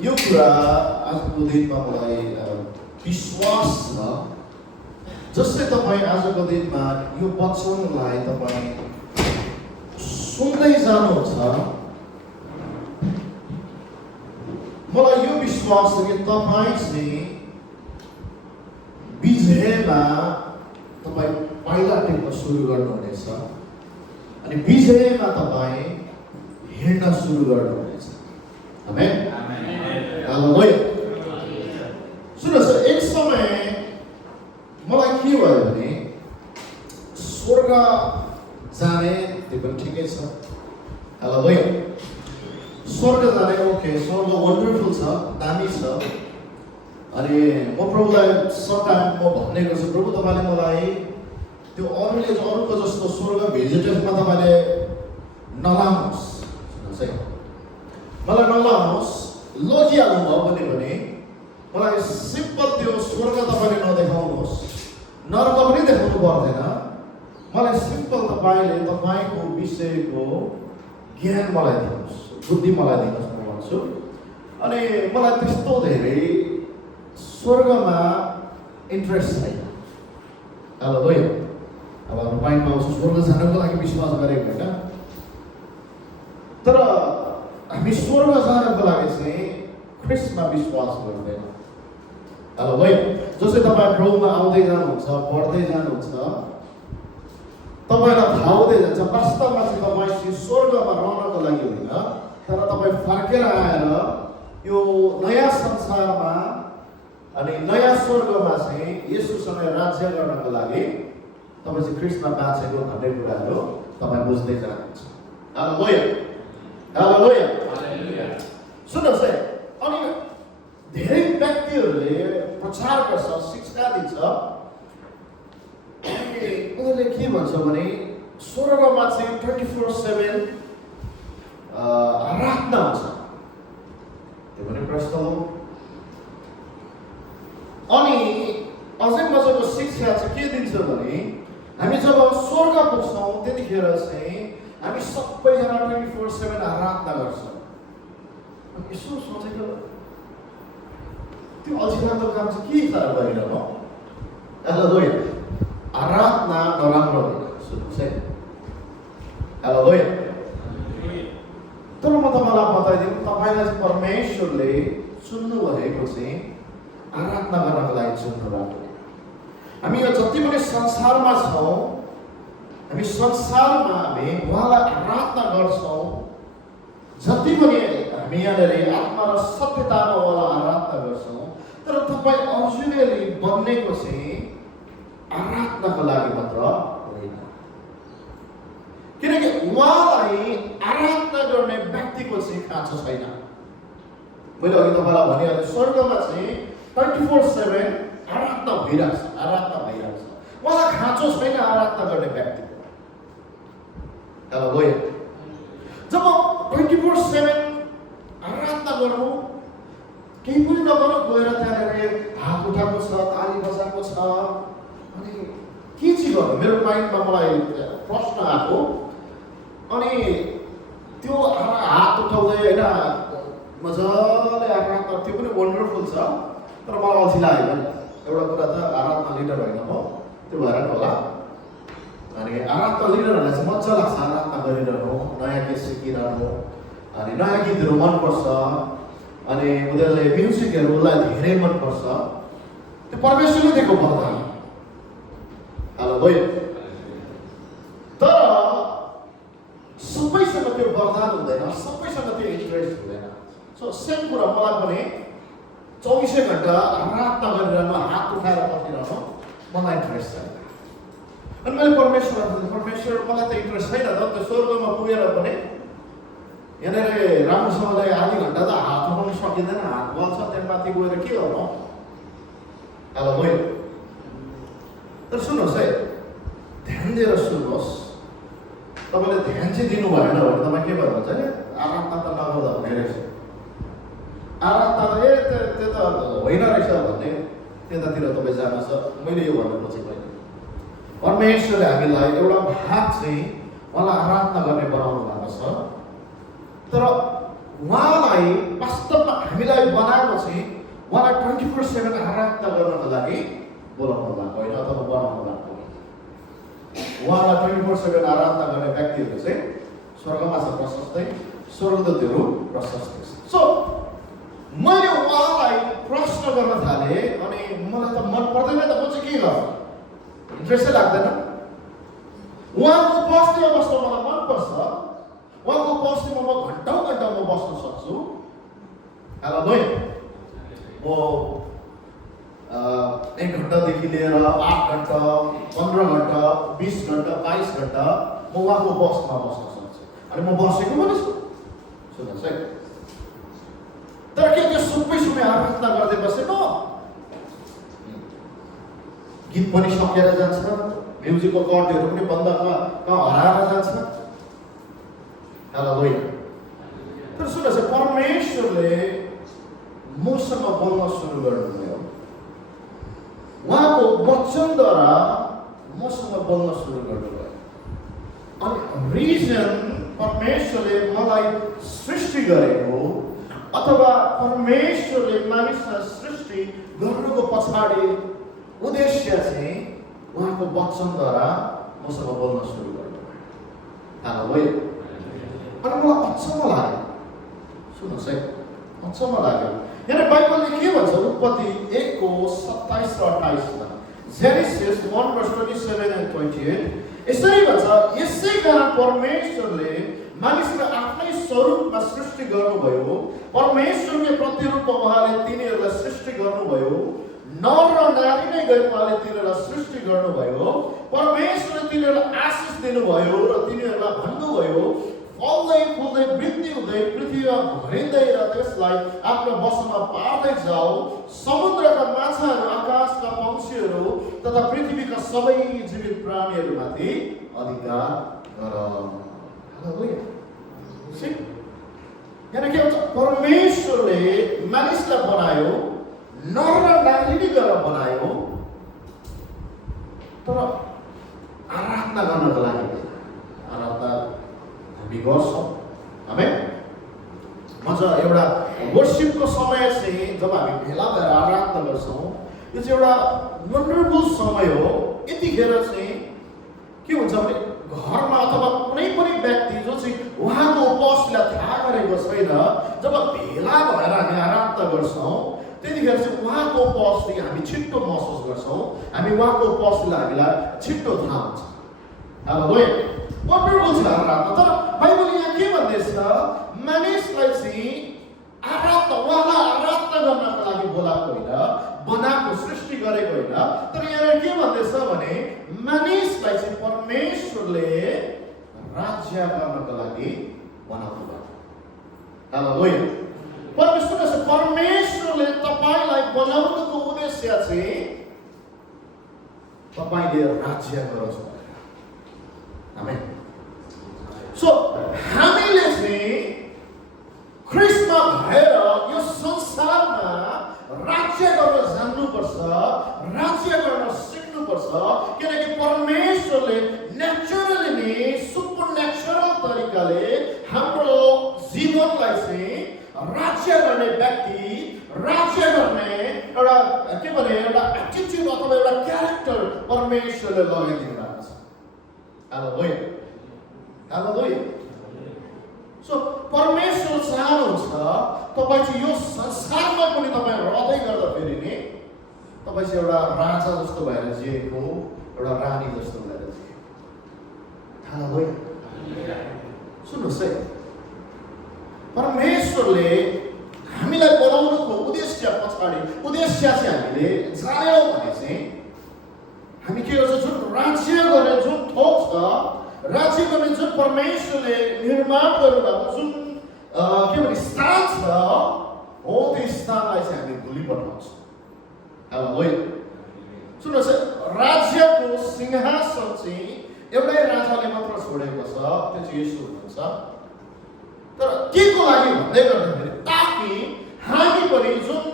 यो कुरा आजको दिनमा मलाई विश्वास छ जसले तपाईँ आजको दिनमा यो वचनलाई तपाईँ सुन्दै जानुहुन्छ। मलाई यो विश्वास छ कि तपाईँ चाहिँ विजयमा तपाईँ पाइला टेक्न सुरु गर्नुहुनेछ अनि विजयमा तपाईँ हिँड्न सुरु गर्नुहुनेछ। आमेन। हालेलुया। सुन्नुहोस्, एक समय मलाई के भयो भने स्वर्ग जाने त्यो पनि ठिकै छ। हालेलुया। स्वर्ग जाने ओके, स्वर्ग वन्डरफुल छ, दामी छ। अनि म प्रभुलाई सटाइम म भन्ने गर्छु, प्रभु तपाईँले मलाई त्यो अरूको जस्तो स्वर्ग भिजिटर्समा तपाईँले नलानुहोस्। सुन्नुहोस् है, मलाई नलानुहोस्, लगिहाल्नु भयो भने मलाई सिम्पल त्यो स्वर्ग तपाईँले नदेखाउनुहोस्, नरक पनि देखाउनु पर्दैन। मलाई सिम्पल तपाईँले तपाईँको विषयको ज्ञान मलाई दिनुहोस्, बुद्धि मलाई दिनुहोस् म भन्छु। अनि मलाई त्यस्तो धेरै स्वर्गमा इन्ट्रेस्ट छैन। हालेलुया। अब हाम्रो माइन्डमा आउँछ स्वर्ग जानको लागि विश्वास गरेको होइन, तर हामी स्वर्ग जानको लागि चाहिँ ख्रिस्टमा विश्वास गर्दैन। हालेलुया। जस्तै तपाईँ प्रभुमा आउँदै जानुहुन्छ, बढ्दै जानुहुन्छ, तपाईँलाई थाहा हुँदै जान्छ वास्तवमा चाहिँ तपाईँ चाहिँ स्वर्गमा रहनको लागि होइन, तर तपाईँ फर्केर आएर यो नयाँ संसारमा अनि नयाँ स्वर्गमा चाहिँ येशूसँग राज्य गर्नको लागि तपाईँ चाहिँ ख्रिस्टमा बाँचेको भन्ने कुराहरू तपाईँ बुझ्दै जानुहुन्छ। हालेलुया। हालेलुया। सुन्नुहोस् है, अनि धेरै व्यक्तिहरूले प्रचार गर्छ, शिक्षा दिन्छ, उनीहरूले के भन्छ भने स्वर्गमा चाहिँ 24/7 आराधना हुन्छ। त्यो पनि प्रश्न हो। अनि अझै मजाको शिक्षा चाहिँ के दिन्छ भने हामी जब स्वर्ग पुग्छौँ त्यतिखेर चाहिँ हामी सबैजना 24/7 आराधना गर्छौँ। यसो सोचेको त्यो अल्छिलाग्दो काम चाहिँ के साह्रो गरिरहनु। हालेलुया। आराधना नराम्रो होइन, सुन्नुहोस् है। हालेलुया। तर म तपाईँलाई बताइदिउँ, तपाईँलाई चाहिँ परमेश्वरले चुन्नु भएको चाहिँ आराधना गर्नको लागि चुन्नु भएको। हामी यो जति पनि संसारमा छौँ, हामी संसारमा हामी उहाँलाई आराधना गर्छौँ। जति पनि हामी यहाँनिर आत्मा र सत्यतामा उहाँलाई आराधना गर्छौँ, तर तपाईँ अर्जुनले बन्नेको चाहिँ आराधनाको लागि मात्र होइन, किनकि उहाँलाई आराधना गर्ने व्यक्तिको चाहिँ खाँचो छैन। मैले अघि तपाईँलाई भनिहालेँ, स्वर्गमा चाहिँ 24/7 आराधना भइरहेको छ, आराधना भइरहेको छ। उहाँलाई खाँचो छैन आराधना गर्ने व्यक्तिको। हालेलुया। जब 24/7 आराधना गर्नु, केही पनि नगर्नु, गएर त्यहाँनिर हात उठाएको छ, ताली बजाएको छ, अनि के चाहिँ गर्नु? मेरो माइन्डमा मलाई प्रश्न आएको। अनि त्यो हात उठाउँदै होइन मजाले आराधना, त्यो पनि वन्डरफुल छ, तर मलाई अल्छी लाग्यो भने एउटा कुरा त आराधना लिडर होइन म, त्यो भएर होला। अनि आराधना लिडरहरूलाई चाहिँ मजा लाग्छ आराधना गरिरहनु, नयाँ गीत सिकिरहनु, अनि नयाँ गीतहरू मनपर्छ, अनि उनीहरूले म्युजिकहरूलाई धेरै मनपर्छ। त्यो परमेश्वरले दिएको वरदान। हालेलुया। तर सबैसँग त्यो वरदान हुँदैन, सबैसँग त्यो इन्ट्रेस्ट हुँदैन। सो सेम कुरा मलाई पनि 24 घन्टा आराधना गरिरहनु, हात उठाएर बसिरहनु मलाई इन्ट्रेस्ट छैन। अनि मैले परमेश्वर मलाई त इन्ट्रेस्ट छैन त, त्यो स्वर्गमा पुगेर पनि यहाँनिर राम्रोसँगले आधी घन्टा त हात उठाउनु सकिँदैन, हात बल्छ, त्यहाँ माथि गएर के गर्नु। हालेलुया। तर सुन्नुहोस् है, ध्यान दिएर सुन्नुहोस्, तपाईँले ध्यान चाहिँ दिनु भएन भने तपाईँ के गर्नुहुन्छ नि, आराधना त नगर्दा हुने रहेछ, आराधना त त्यो त होइन रहेछ भन्ने त्यतातिर तपाईँ जानुहोस्। मैले यो भन्नु खोजेको होइन। परमेश्वरले हामीलाई एउटा भाग चाहिँ उहाँलाई आराधना गर्ने बनाउनु भएको छ, तर उहाँलाई वास्तवमा हामीलाई बनाएको चाहिँ उहाँलाई 24/7 आराधना गर्नको लागि बोलाउनु भएको होइन अथवा बनाउनु भएको होइन। उहाँलाई 24/7 आराधना गर्ने व्यक्तिहरू चाहिँ स्वर्गमा छ प्रशस्तै, स्वर्गदूतहरू प्रशस्तै छ। सो मैले उहाँलाई प्रश्न गर्न थालेँ अनि मलाई त मन पर्दैन त म चाहिँ के गर्छु, इन्ट्रेस्टै लाग्दैन। उहाँको उपस्थितिमा बस्न मलाई मनपर्छ, उहाँको उपस्थितिमा म घन्टौँ घन्टा म बस्न सक्छु। हालेलुया। म 1 घन्टादेखि लिएर 8 घन्टा, 15 घन्टा, 20 घन्टा, 22 घन्टा म उहाँको उपस्थितिमा बस्न सक्छु अनि म बसेको पनि छु। सुन्नुहोस् है, तर के त्यो सुकै आराधना गर्दै बसेको गीत पनि सकेर जान्छ, म्युजिकको कर्डहरू पनि बन्द हराएर जान्छ। हालेलुया। तर सुन्नुहोस्, परमेश्वरले मसँग बोल्न सुरु गर्नुभयो, उहाँको वचनद्वारा मसँग बोल्न सुरु गर्नुभयो। अनि रिजन परमेश्वरले मलाई सृष्टि गरेको अथवा परमेश्वरले मानिसलाई सृष्टि गर्नुको पछाडि उद्देश्य चाहिँ उहाँको वचनद्वारा मसँग बोल्न सुरु गर्नुभयो। हालेलुया। अनि मलाई अचम्म लाग्यो, सुन्नुहोस् है, अचम्म लाग्यो। यहाँ बाइबलले के भन्छ, उत्पत्ति 1:27 र 28मा, जेनेसिस 1:27-28 यसरी भन्छ, यसै कारण परमेश्वरले मानिसलाई आफ्नै स्वरूपमा सृष्टि गर्नुभयो, परमेश्वरले प्रतिरूपमा उहाँले तिनीहरूलाई सृष्टि गर्नुभयो, नर र नारी नै गरी उहाँले तिनीहरूलाई सृष्टि गर्नुभयो। परमेश्वरले तिनीहरूलाई आशिष दिनुभयो र तिनीहरूलाई भन्नुभयो, फल्दै फुल्दै वृद्धि हुँदै पृथ्वीमा भरिँदै र त्यसलाई आफ्नो वशमा पार्दै जाऊ, समुद्रका माछाहरू, आकाशका पक्षीहरू तथा पृथ्वीका सबै जीवित प्राणीहरूमाथि अधिकार गर। हालेलुया। यहाँ के भन्छ, परमेश्वरले मानिसलाई बनायो, नर र नारी नै गरेर बनायो, तर आराधना गर्नको लागि। आराधना हामी गर्छौँ, आमेन। मजा एउटा वर्शिपको समय चाहिँ जब हामी भेला भएर आराधना गर्छौँ, यो चाहिँ एउटा वन्डरफुल समय हो। यतिखेर चाहिँ के हुन्छ भने घरमा अथवा कुनै पनि व्यक्ति जो चाहिँ उहाँको उपस्थितिलाई थाहा गरेको छैन, जब भेला भएर हामी आराधना गर्छौँ त्यतिखेर चाहिँ उहाँको उपस्थिति हामी छिट्टो महसुस गर्छौँ, हामी उहाँको उपस्थितिलाई हामीलाई छिट्टो थाहा हुन्छ। हालेलुया। वन्डरफुल छ आराधना। तर बाइबलले यहाँ के भन्दैछ, मानिसलाई चाहिँ आराधना, उहाँलाई आराधना गर्नको लागि बोलाएको होइन, बनाएको सृष्टि गरेको होइन। तर यहाँ के भन्दैछ भने मानिसलाई चाहिँ परमेश्वरले राज्य गर्नको लागि बनाउनु भयो। हालेलुया। परमेश्वरले तपाईलाई बनाउनुको उद्देश्य चाहिँ तपाईले राज्य गरोस् भनेर। आमेन। सो हामीले चाहिँ ख्रिस्टमा भएर यो संसारमा राज्य गर्न जान्नुपर्छ, राज्य गर्न सिक्नुपर्छ। किनकि परमेश्वरले नेचुरली नै सुपरनेचुरल तरिकाले हाम्रो जीवनलाई चाहिँ राज्य गर्ने व्यक्ति, राज्य गर्ने एउटा के भने एउटा एटिट्युड अथवा एउटा क्यारेक्टर परमेश्वरले लगाइदिनु भएको छ। हालेलुया। हालेलुया। सो परमेश्वर चाहनुहुन्छ तपाईँ चाहिँ यो संसारमा पनि तपाईँ रहँदै गर्दाखेरि नि तपाईँ चाहिँ एउटा राजा जस्तो भएर जिएको, एउटा रानी जस्तो भएर जिएको। हालेलुया। सुन्नुहोस् है, परमेश्वरले हामीलाई बनाउनुको उद्देश्य पछाडि उद्देश्य चाहिँ हामीले जान्यौँ भने चाहिँ हामी के गर्छौँ, जुन राज्य गर्ने जुन थोक छ, राज्य गर्ने जुन परमेश्वरले निर्माण गर्नुभएको जुन के भने स्थान छ, हो त्यो स्थानलाई चाहिँ हामी भुलि पठाउँछौँ। हालेलुया। सुन्नुहोस्, राज्यको सिंहासन चाहिँ एउटै राजाले मात्र छोडेको छ, त्यो चाहिँ येशू हुनुहुन्छ। तर के को लागि भन्दै गर्दाखेरि ताकि हामी पनि जुन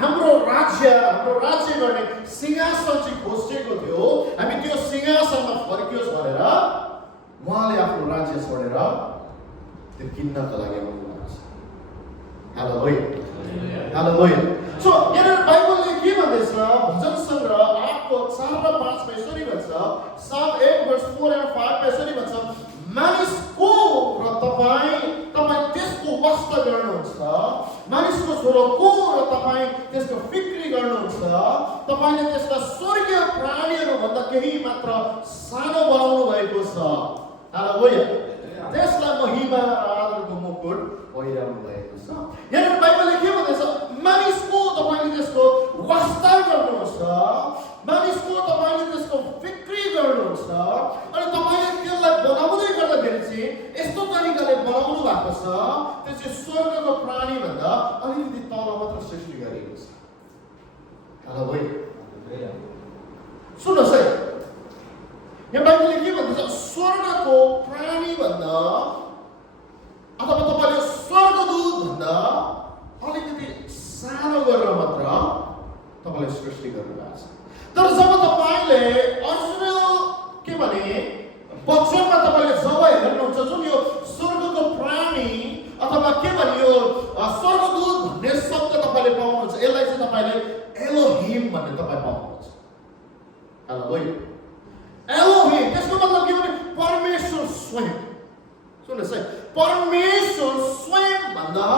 हाम्रो राज्य गर्ने सिंहासन चाहिँ खोजिएको थियो, हामी त्यो सिंहासनमा फर्कियोस् भनेर उहाँले आफ्नो राज्य छोडेर त्यो किन्नको लागि आउनुभएको छ। हालेलुया सो यहाँ बाइबलले के भन्दैछ भजन सङ्ग्रह 8को 4 र 5 मा यसरी भन्छ Psalm 8 verse 4 and 5 मा यसरी भन्छ मानिसको र तपाईँ त्यसको वास्ता गर्नुहुन्छ मानिसको छोरो को र तपाईँ त्यसको फिक्री गर्नुहुन्छ तपाईले त्यसलाई स्वर्गीय प्राणीहरू भन्दा केही मात्र सानो बनाउनु भएको छ हालेलुया त्यसलाई महिमा र आदरको मुकुट पहिराउनु भएको छ यहाँ बाइबलले के भन्दैछ मानिसको तपाईले त्यसको वास्ता गर्नुहुन्छ मानिसको तपाईले त्यसको फिक्री गर्नुहुन्छ अनि तपाईले त्यसलाई बनाउँदै गर्दाखेरि चाहिँ यस्तो तरिकाले बनाउनु भएको छ त्यो चाहिँ स्वर्गको प्राणी भन्दा अलिकति तल मात्र सृष्टि गरिएको छ हालेलुया सुन्नुहोस् है यहाँ बाइबलले के भन्छ स्वर्गको प्राणी भन्दा अथवा तपाईले स्वर्गदूत भन्दा अलिकति सानो गरेर मात्र तपाईले सृष्टि गर्नुभएको छ तर जब तपाईले अर्जुन के भने वचनमा तपाईले जब हेर्नुहुन्छ जुन यो स्वर्गको प्राणी अथवा के भने यो स्वर्गदूत भन्ने शब्द तपाईले पाउनुहुन्छ यसलाई चाहिँ तपाईले एलोहिम भन्ने तपाईँ पाउनुहुन्छ हालेलुया एलोहिम त्यसको मतलब के भने परमेश्वर स्वयं सुन्नुहोस् है परमेश्वर स्वयं भन्दा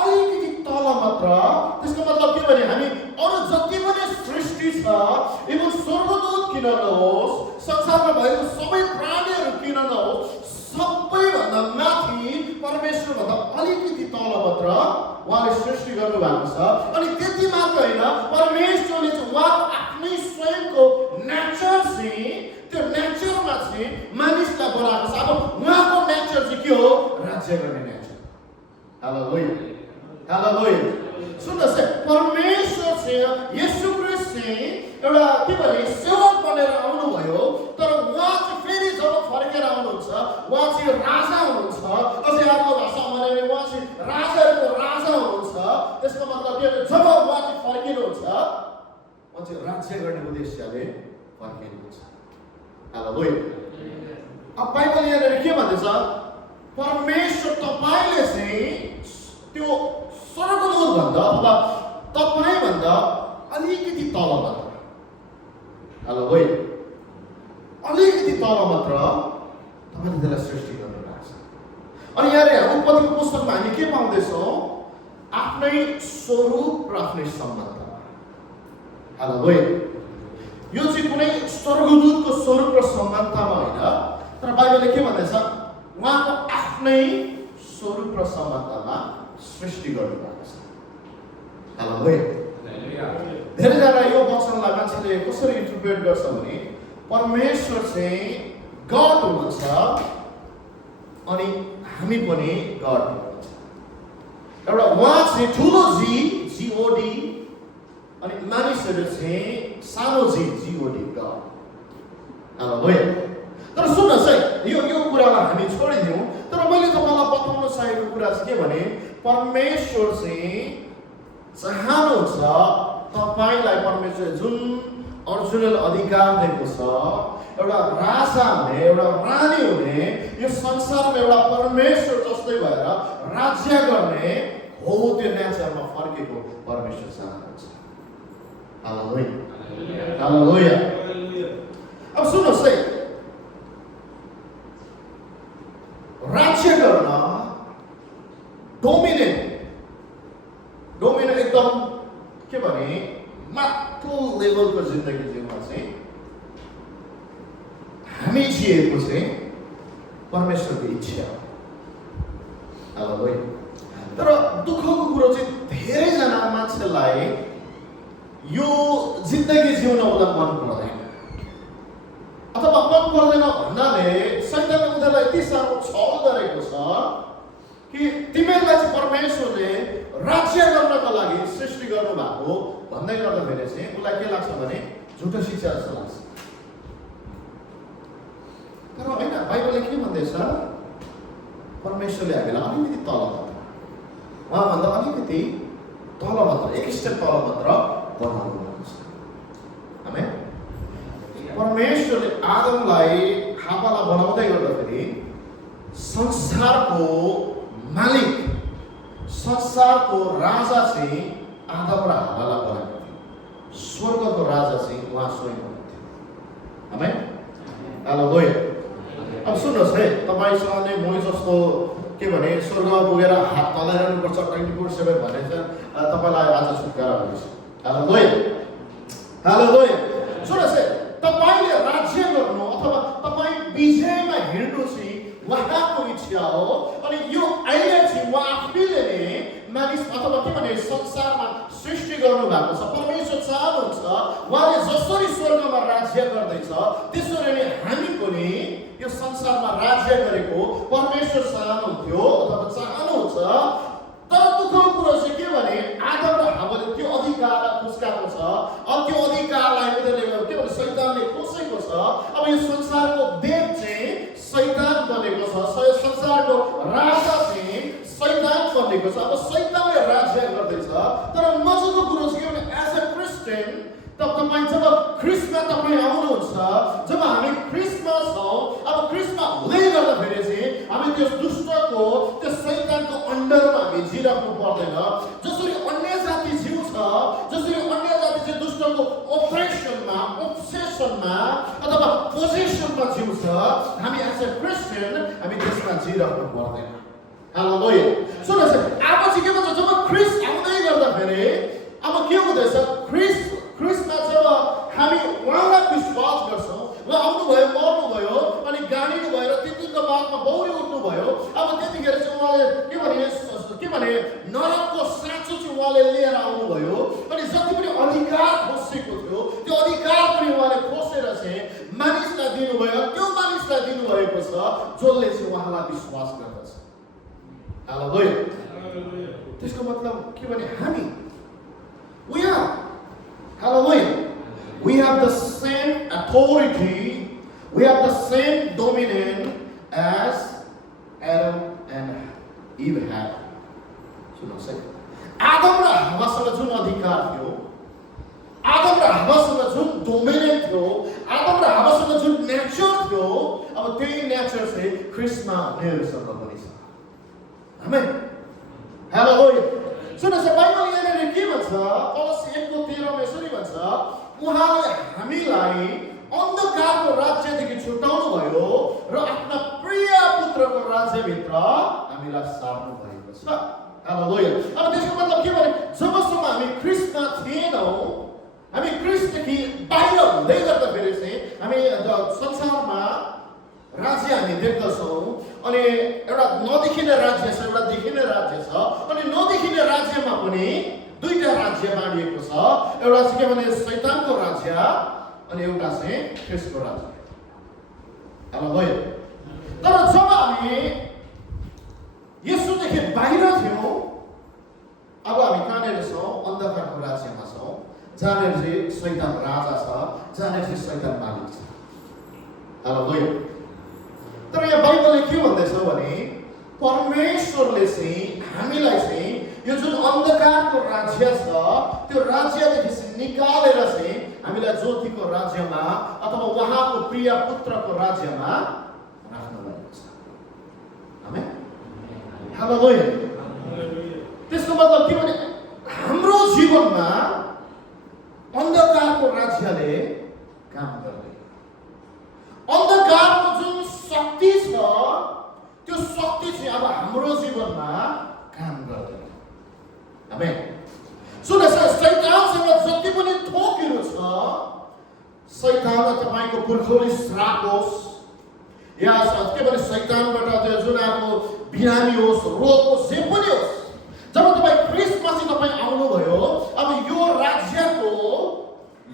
अलिकति तल मात्र त्यसको मतलब के भने हामी अरू जति पनि सृष्टि छ एवं स्वर्गदूत किन नहोस् संसारमा भएको सबै प्राणीहरू किन नहोस् सबैभन्दा माथि परमेश्वर भन्दा अलिकति तल मात्र उहाँले सृष्टि गर्नु भएको छ अनि त्यति मात्र होइन परमेश्वरले चाहिँ उहाँको आफ्नै स्वयंको नेचर चाहिँ त्यो नेचरमा चाहिँ मानिसलाई बनाएको छ अब उहाँको नेचर चाहिँ के हो राज्य गर्ने नेचर हालेलुया सुन्नुहोस् है परमेश्वर चाहिँ येशू ख्रीष्ट चाहिँ एउटा के भने सेवक बनेर आउनुभयो तर उहाँ चाहिँ फेरि जब फर्केर आउनुहुन्छ उहाँ चाहिँ राजा हुनुहुन्छ अझै अर्को भाषामा भने उहाँ चाहिँ राजाहरूको राजा हुनुहुन्छ त्यसको मतलब के जब उहाँ चाहिँ फर्किनुहुन्छ उहाँ चाहिँ राज्य गर्ने उद्देश्यले फर्किनुहुन्छ हालेलुया अब बाइबल यहाँ के भन्दैछ परमेश्वर तपाईले चाहिँ त्यो स्वर्गदूत भन्दा अथवा तपाईँ भन्दा अलिकति तल मात्र हालेलुया अलिकति तल मात्र तपाईले त्यसलाई सृष्टि गर्नुभएको छ अनि यहाँ उत्पत्तिको पुस्तकमा हामी के पाउँदैछौँ आफ्नै स्वरूप र आफ्नै सम्बन्ध हालेलुया यो चाहिँ कुनै स्वर्गदूतको स्वरूप र सम्बन्धमा होइन तर बाइबलले के भन्दैछ उहाँको आफ्नै स्वरूप र सम्बन्धमा सृष्टि गर्नुभएको छ हालेलुया धेरैजना यो वचनलाई मान्छेले कसरी इन्टरप्रेट गर्छ भने परमेश्वर चाहिँ गड हुनुहुन्छ अनि हामी पनि गड हुनुहुन्छ एउटा उहाँ चाहिँ ठुलो जी जीओडी अनि मानिसहरू चाहिँ सानो जी जीओडी गड हालेलुया तर सुन्नुहोस् है यो कुरालाई हामी छोडिदिउँ तर मैले तपाईँलाई बताउन चाहेको कुरा चाहिँ के भने परमेश्वर चाहिँ चाहनुहुन्छ तपाईँलाई परमेश्वर जुन अर्जुनल अधिकार दिएको छ एउटा राजा हुने एउटा रानी हुने यो संसारमा एउटा परमेश्वर जस्तै भएर राज्य गर्ने हो त्यो नेचरमा फर्केको परमेश्वर चाहनुहुन्छ हालेलुया अब सुन्नुहोस् है राज्य गर्न डोमिनेट एकदम के भने माथिल्लो लेभलको जिन्दगी जिउमा चाहिँ हामी जिएको चाहिँ परमेश्वरको इच्छा हो हालेलुया तर दुःखको कुरो चाहिँ धेरैजना मान्छेलाई यो जिन्दगी जिउन उसलाई मन पर्दैन अथवा मन पर्दैन भन्नाले सैतानले उनीहरूलाई यति साह्रो छल गरेको छ कि तिमीहरूलाई चाहिँ परमेश्वरले राज्य गर्नको लागि सृष्टि गर्नु भएको भन्दै गर्दाखेरि चाहिँ उसलाई के लाग्छ भने झुटो शिक्षा जस्तो लाग्छ तर होइन बाइबलले के भन्दैछ परमेश्वरले हामीलाई अलिकति तल मात्र उहाँभन्दा अलिकति तल मात्र एक स्टेप तल मात्र बनाउनु भएको छ आमेन परमेश्वरले आदमलाई हावालाई बनाउँदै गर्दाखेरि संसारको मालिक संसारको राजा चाहिँ आदम र हव्वालाई बनाएको थियो। स्वर्गको राजा चाहिँ उहाँ स्वयं हुनुहुन्थ्यो। आमेन। हालेलुया। अब सुन्नुहोस् है, तपाईँसँग नै म जस्तो के भने स्वर्ग पुगेर हात तलाइरहनुपर्छ 24/7 भने चाहिँ तपाईँलाई आज छुटकारा हुनेछ। हालेलुया। हालेलुया। सुन्नुहोस् है, तपाईँले राज्य गर्नु अथवा तपाईँ विजयमा हिँड्नु चाहिँ उहाँको इच्छा हो। अनि यो अहिले चाहिँ उहाँ आफैले नै मानिस अथवा के भने संसारमा सृष्टि गर्नु भएको छ। परमेश्वर चाहनुहुन्छ उहाँले जसरी स्वर्गमा राज्य गर्दैछ त्यसरी नै हामी पनि यो संसारमा राज्य गरेको परमेश्वर चाहनुहुन्थ्यो अथवा चाहनुहुन्छ। तर दुःखको कुरो चाहिँ के भने आदम र हव्वाले त्यो अधिकारलाई खुस्काएको छ। अब त्यो अधिकारलाई उनीहरूले के भने शैतानले खोसेको छ। अब यो संसारको देव चाहिँ शैतान बनेको छ। संसारको राजा चाहिँ शैतान बनेको छ। अब शैतानले राज्य गर्दैछ। तर मजाको कुरो चाहिँ के भने एज अ क्रिस्चियन तपाईँ जब ख्रिस्टमा तपाईँ आउनुहुन्छ, जब हामी ख्रिस्टमा छौँ, अब ख्रिस्टमा हुँदै गर्दाखेरि चाहिँ हामी त्यस दुष्टको त्यो शैतानको अन्डरमा हामी जिराख्नु पर्दैन। जसरी अन्य जाति जिउँछ, जसरी अन्य जाति चाहिँ दुष्टको ओप्रेसनमा ओब्सेसनमा अथवा पोजिसनमा जिउँछ, हामी एज अ क्रिस्चियन हामी त्यसमा जिराख्नु पर्दैन। हालेलुया। सुन्नुहोस्, अब चाहिँ के भन्छ, जब ख्रिस्ट आउँदै गर्दाखेरि अब के हुँदैछ, ख्रिस्टमा जब हामी उहाँलाई विश्वास गर्छौँ, उहाँ आउनुभयो, मर्नुभयो अनि गाडिनु भएर 3 दिनको बादमा बौरी उठ्नुभयो। अब त्यतिखेर चाहिँ उहाँले के भने नरकको साँचो चाहिँ उहाँले लिएर आउनुभयो। अनि जति पनि अधिकार खोसेको थियो त्यो अधिकार पनि उहाँले खोसेर चाहिँ मानिसलाई दिनुभयो। त्यो मानिसलाई दिनुभएको छ जसले चाहिँ उहाँलाई विश्वास गर्दछ। हालेलुया। त्यसको मतलब के भने हामी hallelujah, we have the same authority, we have the same dominion as Adam and Eve had. सुन्नुहोस् है, आदम र हव्वासँग जुन अधिकार थियो, आदम र हव्वासँग जुन डोमिनेन्ट थियो, आदम र हव्वासँग जुन नेचर थियो, अब त्यही नेचर चाहिँ ख्रिस्टमा हुनेहरूसँग पनि छ। आमेन। हालेलुया। सुन्नुहोस्, बाइबल यहाँनिर के भन्छ, कलोसी 1:13 यसरी भन्छ, उहाँले हामीलाई अन्धकारको राज्यदेखि छुटाउनु भयो र आफ्ना प्रिय पुत्रको राज्यभित्र हामीलाई सार्नु भएको छ। हालेलुया। अब त्यसको मतलब के भने जबसम्म हामी ख्रिस्टमा थिएनौँ, हामी ख्रिस्टदेखि बाहिर हुँदै गर्दाखेरि चाहिँ हामी संसारमा राज्य हामी देख्दछौँ। अनि एउटा नदेखिने राज्य छ, एउटा देखिने राज्य छ। अनि नदेखिने राज्यमा पनि दुईटा राज्य बाँडिएको छ। एउटा चाहिँ के भने शैतानको राज्य अनि एउटा चाहिँ ख्रिस्टको राज्य। हालेलुया। तर जब हामी यसोदेखि बाहिर थियौँ, अब हामी कहाँनिर छौँ? अन्धकारको राज्यमा छौँ, जहाँनिर चाहिँ शैतान राजा छ, जहाँनिर चाहिँ शैतान मालिक छ। हालेलुया। तर यहाँ बाइबलले के भन्दैछ भने परमेश्वरले चाहिँ हामीलाई चाहिँ यो जुन अन्धकारको राज्य छ त्यो राज्यदेखि चाहिँ निकालेर चाहिँ हामीलाई ज्योतिको राज्यमा अथवा उहाँको प्रिय पुत्रको राज्यमा राख्नु भएको छ। आमेन। हालेलुया। त्यसको मतलब के भने हाम्रो जीवनमा अन्धकारको राज्यले काम गर्दैन। अन्धकारको जुन शक्ति छ त्यो शक्ति चाहिँ अब हाम्रो जीवनमा काम गर्दैन। आमेन। सुन्नुहोस्, शैतानसँग जति पनि थोकहरू छ, शैतानले तपाईँको पुर्खौली श्राप होस् या के भने शैतानबाट त्यो जुन आएको बिरामी होस्, रोग होस्, जे पनि होस्, जब तपाईँ ख्रिस्टमा चाहिँ तपाईँ आउनुभयो, अब यो राज्यको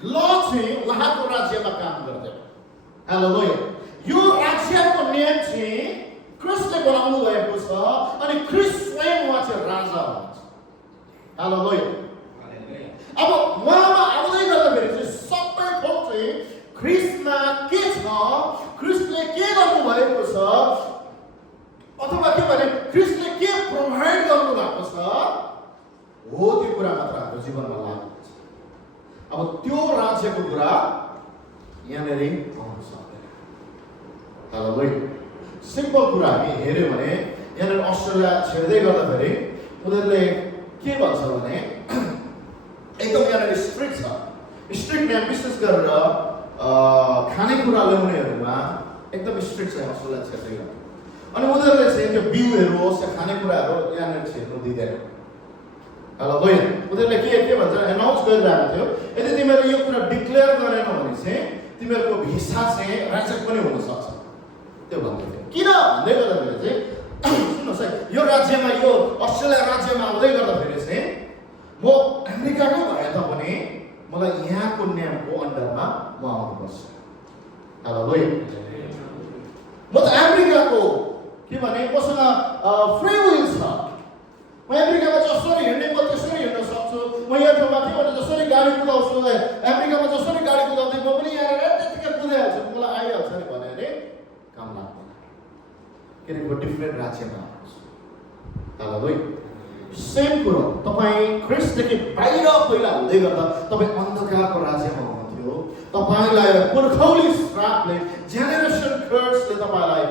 ल चाहिँ उहाँको राज्यमा काम गर्दैन। हालेलुया। यो राज्यको नियम चाहिँ ख्रिस्टले बनाउनु भएको छ अनि ख्रिस्ट स्वयं उहाँ चाहिँ राजा हुनुहुन्छ। हालेलुया। अब उहाँमा आउँदै गर्दाखेरि चाहिँ सबै थोक चाहिँ ख्रिस्टमा के छ, ख्रिस्टले के गर्नुभएको छ अथवा के भने ख्रिस्टले के प्रोभाइड गर्नु भएको छ हो त्यो कुरा मात्र हाम्रो जीवनमा लागु हुन्छ। अब त्यो राज्यको कुरा यहाँनिर आउन सक्दैन। हालेलुया। सिम्पल कुरा हामी हेर्यो भने यहाँनिर अस्ट्रेलिया छिर्दै गर्दाखेरि उनीहरूले के भन्छ भने एकदम यहाँनिर स्ट्रिक्ट छ। स्ट्रिक्ट यहाँ विशेष गरेर खानेकुरा ल्याउनेहरूमा एकदम स्ट्रिक्ट छ अस्ट्रेलिया क्षेत्रमा। अनि उनीहरूले चाहिँ त्यो बिउहरू होस् या खानेकुराहरू यहाँनिर छिर्नु दिँदैन। हेलो होइन, उनीहरूले के भन्छ एनाउन्स गरिरहेको थियो, यदि तिमीहरूले यो कुरा डिक्लेयर गरेन भने चाहिँ तिमीहरूको भिसा चाहिँ राज्य पनि हुन सक्छ त्यो भन्दै थियो। किन भन्दै गर्दाखेरि चाहिँ सुन्नुहोस् है, यो राज्यमा यो अस्ट्रेलिया राज्यमा आउँदै गर्दाखेरि चाहिँ म अमेरिकाको भए तापनि मलाई यहाँको नियमको अन्डरमा म आउनुपर्छ। हेलो होइन, म त अमेरिकाको के भने मसँग फ्री विल छ। म अमेरिकामा जसरी हिँड्ने म त्यसरी हिँड्न सक्छु। म यहाँ ठाउँमा थिएँ भने जसरी गाडी कुदाउँछु, अमेरिकामा जसरी गाडी कुदाउँदै म पनि यहाँ त्यतिकै कुदाइहाल्छु, मलाई आइहाल्छ नि भने अरे काम लाग्दैन। किनकि डिफ्रेन्ट राज्यमा आउँछ। हेलो है, सेम कुरो तपाईँ ख्रिस्टदेखि बाहिर पहिला हुँदै गर्दा तपाईँ अन्धकारको राज्यमा हुनुहुन्थ्यो। तपाईँलाई पुर्खौली श्रापले जेनेरेसन कर्सले तपाईँलाई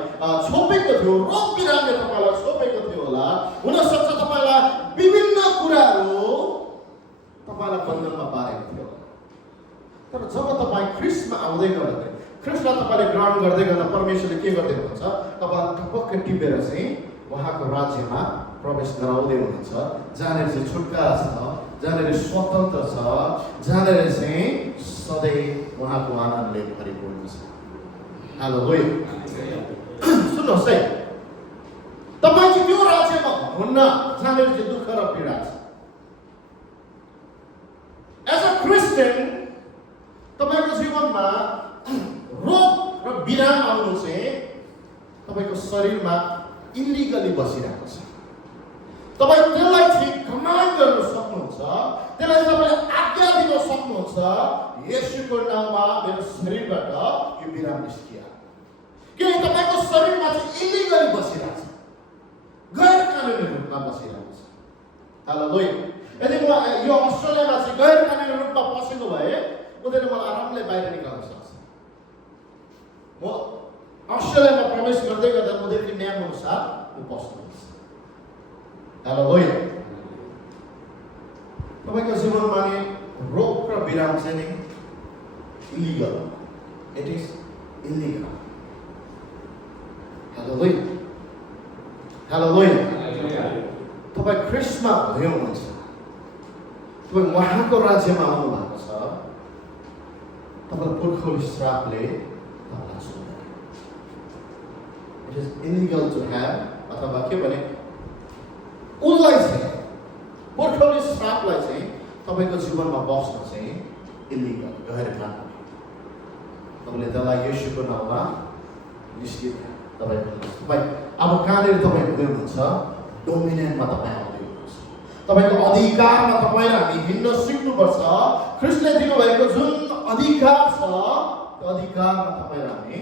छोपेको थियो, रोग बिरामले तपाईँलाई छोपेको थियो होला। हुनसक्छ तपाईँलाई विभिन्न कुराहरू तपाईँलाई बन्धनमा पारेको थियो। तर जब तपाईँ ख्रिस्टमा आउँदै गर्दा ख्रिस्टलाई तपाईँले ग्रहण गर्दै गर्दा परमेश्वरले के गर्दै हुनुहुन्छ, तपाईँलाई टपक्कै टिपेर चाहिँ उहाँको राज्यमा प्रवेश गराउँदै हुनुहुन्छ, जहाँनिर चाहिँ छुटकारा छ, जहाँनिर स्वतन्त्र छ, जहाँनिर चाहिँ सधैँ उहाँको आनन्दले परिपूर्ण छ। हेलो होइन, सुन्नुहोस् है, तपाईँ चाहिँ त्यो राज्यमा हुनुहुन्न जहाँनिर चाहिँ दुःख र पीडा छ। एज अ क्रिस्चियन तपाईँको जीवनमा रोग र बिराम आउनु चाहिँ तपाईँको शरीरमा इलिगली बसिरहेको छ। तपाईँ त्यसलाई चाहिँ कमान्ड गर्न सक्नुहुन्छ, त्यसलाई तपाईँले आज्ञा दिन सक्नुहुन्छ, येशूको नाममा मेरो शरीरबाट यो बिराम निस्किया। किनकि तपाईँको शरीरमा चाहिँ इलिगली बसिरहेको छ, गैर कानुनी रूपमा बसिरहेको छ। हेलो लोइ, यदि म यो अस्ट्रेलियामा चाहिँ गैर कानुनी रूपमा पसेको भए उनीहरूले मलाई आरामले बाहिर निकाल्न सक्छ। म अस्ट्रेलियामा प्रवेश गर्दै गर्दा उनीहरूको नियम अनुसार म पस्नुपर्छ। हेलो लोइ, तपाईँको जीवनमा नि रोग र बिराम चाहिँ नि illegal, it is illegal. Hello लोइ, हेलो लोइ, तपाईँ ख्रिस्टमा भयो हुनुहुन्छ, तपाईँ उहाँको राज्यमा आउनु भएको छ, तपाईँलाई पुर्खौली श्रापले तपाईँलाई छोड्दैन। It is illegal to have, अथवा के भने उसलाई चाहिँ पुर्खौली श्रापलाई चाहिँ तपाईँको जीवनमा बस्न चाहिँ इलिगल, गैर कानुनी। तपाईँले त्यसलाई येशूको नाममा निस्किनु तपाईँ अब कहाँनिर तपाईँ हुँदै हुनुहुन्छ, डोमिनेन्टमा तपाईँ आउँदै हुनुहुन्छ। तपाईँको अधिकारमा तपाईँले हामी हिँड्न सिक्नुपर्छ। ख्रिस्टले दिनुभएको जुन अधिकार छ त्यो अधिकारमा तपाईँले हामी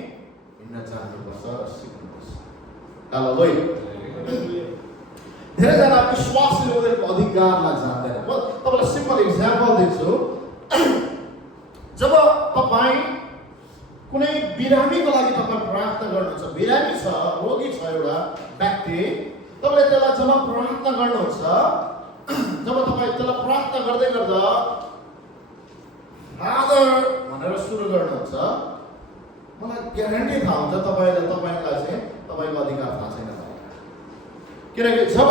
हिँड्न जान्नुपर्छ र सिक्नुपर्छ। हेलो लोइ, धेरैजना विश्वासले उनीहरूको अधिकारलाई जान्दैन। म तपाईँलाई सिम्पल इक्जाम्पल दिन्छु। जब तपाईँ कुनै बिरामीको लागि तपाईँ प्रार्थना गर्नुहुन्छ, बिरामी छ, रोगी छ एउटा व्यक्ति, तपाईँले त्यसलाई जब प्रार्थना गर्नुहुन्छ, जब तपाईँ त्यसलाई प्रार्थना गर्दै गर्दा फादर भनेर सुरु गर्नुहुन्छ, मलाई ग्यारेन्टी थाहा हुन्छ तपाईँलाई चाहिँ तपाईँको अधिकार थाहा छैन। किनकि जब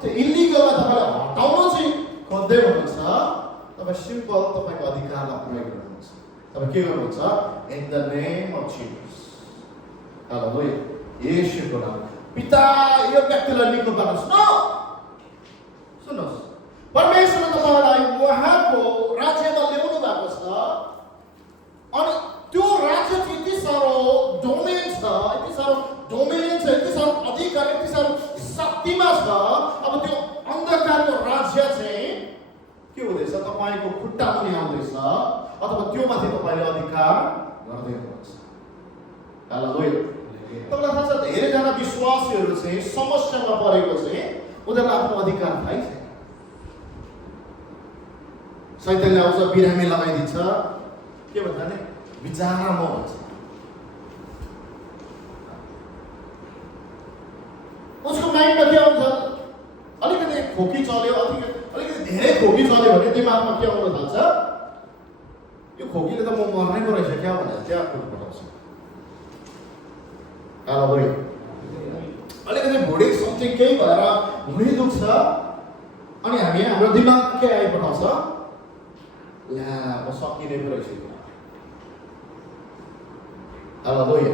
त्यो इलिगललाई तपाईँले हटाउन चाहिँ खोज्दै हुनुहुन्छ, तपाईँ सिम्पल तपाईँको अधिकारलाई प्रयोग गर्नुहुन्छ। तपाईँ के गर्नुहुन्छ? इन द नेम अफ जिसस, हालेलुया, येशूको नाम, पिता यो व्यक्तिलाई निकाल्नुहोस् न। सुन्नुहोस्, परमेश्वरले तपाईँलाई उहाँको राज्यमा ल्याउनु भएको छ, अनि त्यो राज्य यति साह्रो डोमेन छ, यति साह्रो डोमिनेन छ, यति साह्रो अधिकार, यति साह्रो शक्तिमा छ। अब त्यो अन्धकारको राज्य चाहिँ के हुँदैछ? तपाईँको खुट्टा पनि आउँदैछ, अथवा त्यो माथि तपाईँले अधिकार गर्दै हुनुहुन्छ। हालेलुया। तपाईँलाई थाहा छ, धेरैजना विश्वासीहरू चाहिँ समस्यामा परेको चाहिँ उनीहरूलाई आफ्नो अधिकार थाहै छैन। शैतानले आउँछ, बिरामी लगाइदिन्छ, के भन्छ भने बिचारा म भन्छ। उसको माइन्डमा के आउँछ? अलिकति खोकी चल्यो, अलिकति धेरै खोकी चल्यो भने दिमागमा के आउन थाल्छ? यो खोकीले त म मर्नै पो रहेछ क्या भनेर त्यहाँ कुरो पठाउँछ। हालेलुया। अलिकति भुँडी समथिङ केही भएर भुँडी दुख्छ अनि हामी हाम्रो दिमाग के आइपठाउँछ? ला म सकिने पो रहेछ। हालेलुया।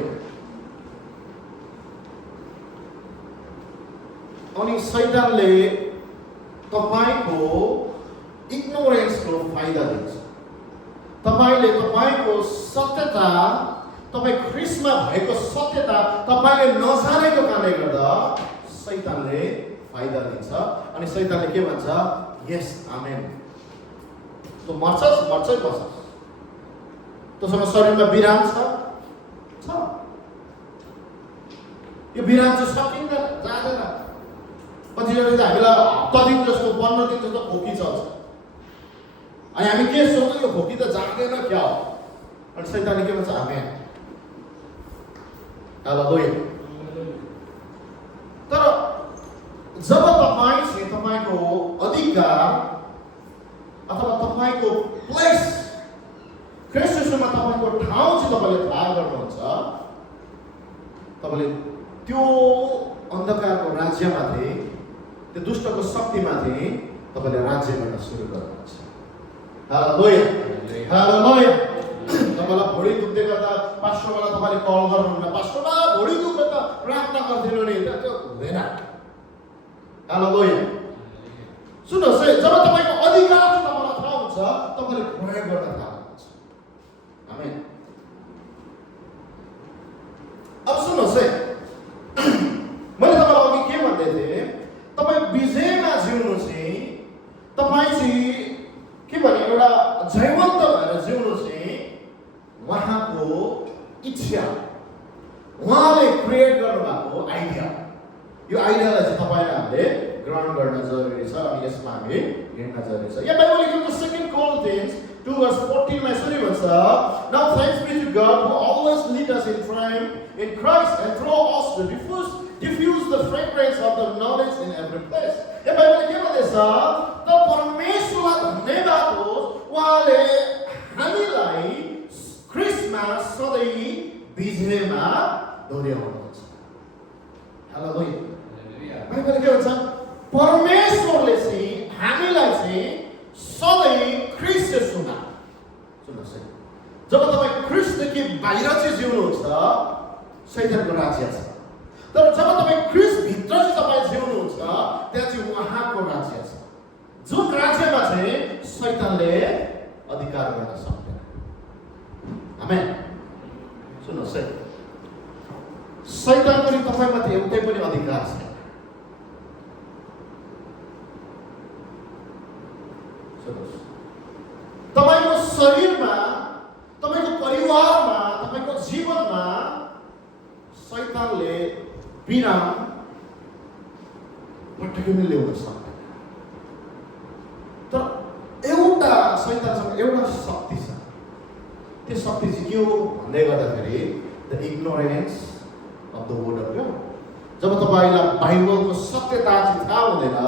अनि शैतानले तपाईको इग्नोरेन्सको फाइदा लिन्छ। तपाईले तपाईको सत्यता, तपाई ख्रिस्टमा भएको सत्यता तपाईले नजानेको कारणले गर्दा शैतानले फाइदा लिन्छ अनि शैतानले के भन्छ? Yes amen. तँ मर्छस्, मर्छै बस्छस्। तँसँग शरीरमा बिराम छ। यो बिराम चाहिँ सकिँदैन, जाँदैन। कतिजनाले चाहिँ हामीलाई हप्ता दिन जस्तो 15 दिन जस्तो खोकी चल्छ अनि हामी के सोच्छौँ? यो खोकी त जाँदैन क्या हो? अनि शैतानले के भन्छ? आमेन। हालेलुया। तर जब तपाईँ चाहिँ तपाईको अधिकार अथवा तपाईको प्लेस ख्रिस्ट येशूमा तपाईको ठाउँ चाहिँ तपाईले थाहा गर्नुहुन्छ, तपाईले त्यो अन्धकारको राज्यमाथि, त्यो दुष्टको शक्तिमाथि तपाईले राज्य गर्न सुरु गर्नुहुन्छ। हालेलुया। हालेलुया। तपाईलाई भुँडी दुख्दै गर्दा पास्टरलाई तपाईले कल गर्नुहुन्न, पास्टरमा भुँडी दुख्दा त प्रार्थना गर्दिनु नि, त्यो हुँदैन। हालेलुया। सुन्नुहोस् है, जब तपाईको अधिकार तपाईलाई थाहा हुन्छ तपाईले प्रयोग गर्न थाल्नुहुन्छ। आमेन। अब सुन्नुहोस् है, मैले तपाईलाई अघि के भन्दै थिएँ? तपाई विजयमा जिउनु चाहिँ तपाई चाहिँ के भने एउटा जयवन्त भएर जिउनु चाहिँ उहाँको इच्छा, उहाँले क्रिएट गर्नुभएको आइडिया, यो आइडियालाई चाहिँ तपाईले हामीले ग्रहण गर्न जरुरी छ अनि यसमा हामी हिँड्न जरुरी छ। यहाँ बाइबलले लेखेको 2 Corinthians 2:14 मा यसरी भन्छ, Now thanks be to God who always lead us in triumph in Christ and through us to diffuse the fragrance of the knowledge in every place. यहाँ बाइबलले के भन्दैछ? त परमेश्वरलाई धन्यवाद होस्, उहाँले हामीलाई ख्रिस्टमा सधैँ विजयमा डोर्याउनुहुन्छ। हालेलुया। बाइबलले के भन्छ? परमेश्वरले चाहिँ हामीलाई चाहिँ सधैँ ख्रिस्ट येशूमा, सुन्नुहोस् है, जब तपाईँ ख्रिस्टदेखि बाहिर चाहिँ जिउनुहुन्छ शैतानको राज्य छ, तर जब तपाईँ ख्रिस्ट भित्र चाहिँ तपाईँ जिउनुहुन्छ त्यहाँ चाहिँ उहाँको राज्य छ, जुन राज्यमा चाहिँ शैतानले अधिकार गर्न सक्दैन। आमेन। सुन्नुहोस् है, शैतानको नि तपाईमाथि एउटै पनि अधिकार छैन। सुन्नुहोस्, तपाईको शरीरमा, तपाईको परिवारमा, तपाईको जीवनमा शैतानले विराम पटक्कै पनि ल्याउन सक्दैन। तर एउटा शैतानसँग एउटा शक्ति छ, त्यो शक्ति चाहिँ के हो भन्दै गर्दाखेरि the ignorance of the word of God. जब तपाईलाई बाइबलको सत्यता चाहिँ थाहा हुँदैन,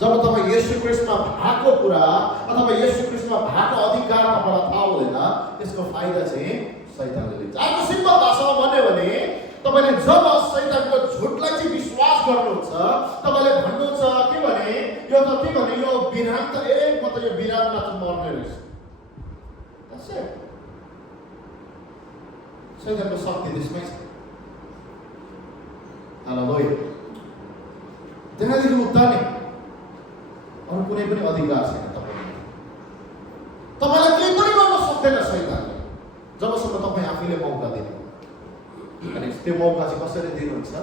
जब तपाईँ येशू ख्रिस्टमा भएको कुरा अथवा येशू ख्रिस्टमा भएको अधिकार तपाईलाई थाहा हुँदैन, त्यसको फाइदा चाहिँ शैतानले लिन्छ। अर्को सिम्पल भाषामा भन्यो भने तपाईले जब शैतानको झुटलाई चाहिँ विश्वास गर्नुहुन्छ, तपाईले भन्नुहुन्छ के भने यो त के भने यो बिराम त म त यो बिराममा त मर्ने रहेछ। शैतानको शक्ति त्यसमै छ। हालेलुया। त्यहाँदेखि उता नै अरू कुनै पनि अधिकार छैन तपाईलाई। तपाईलाई केही पनि गर्न सक्दैन शैतानले, जबसम्म तपाईँ आफैले मौका दिनु। अनि त्यो मौका चाहिँ कसरी दिनुहुन्छ?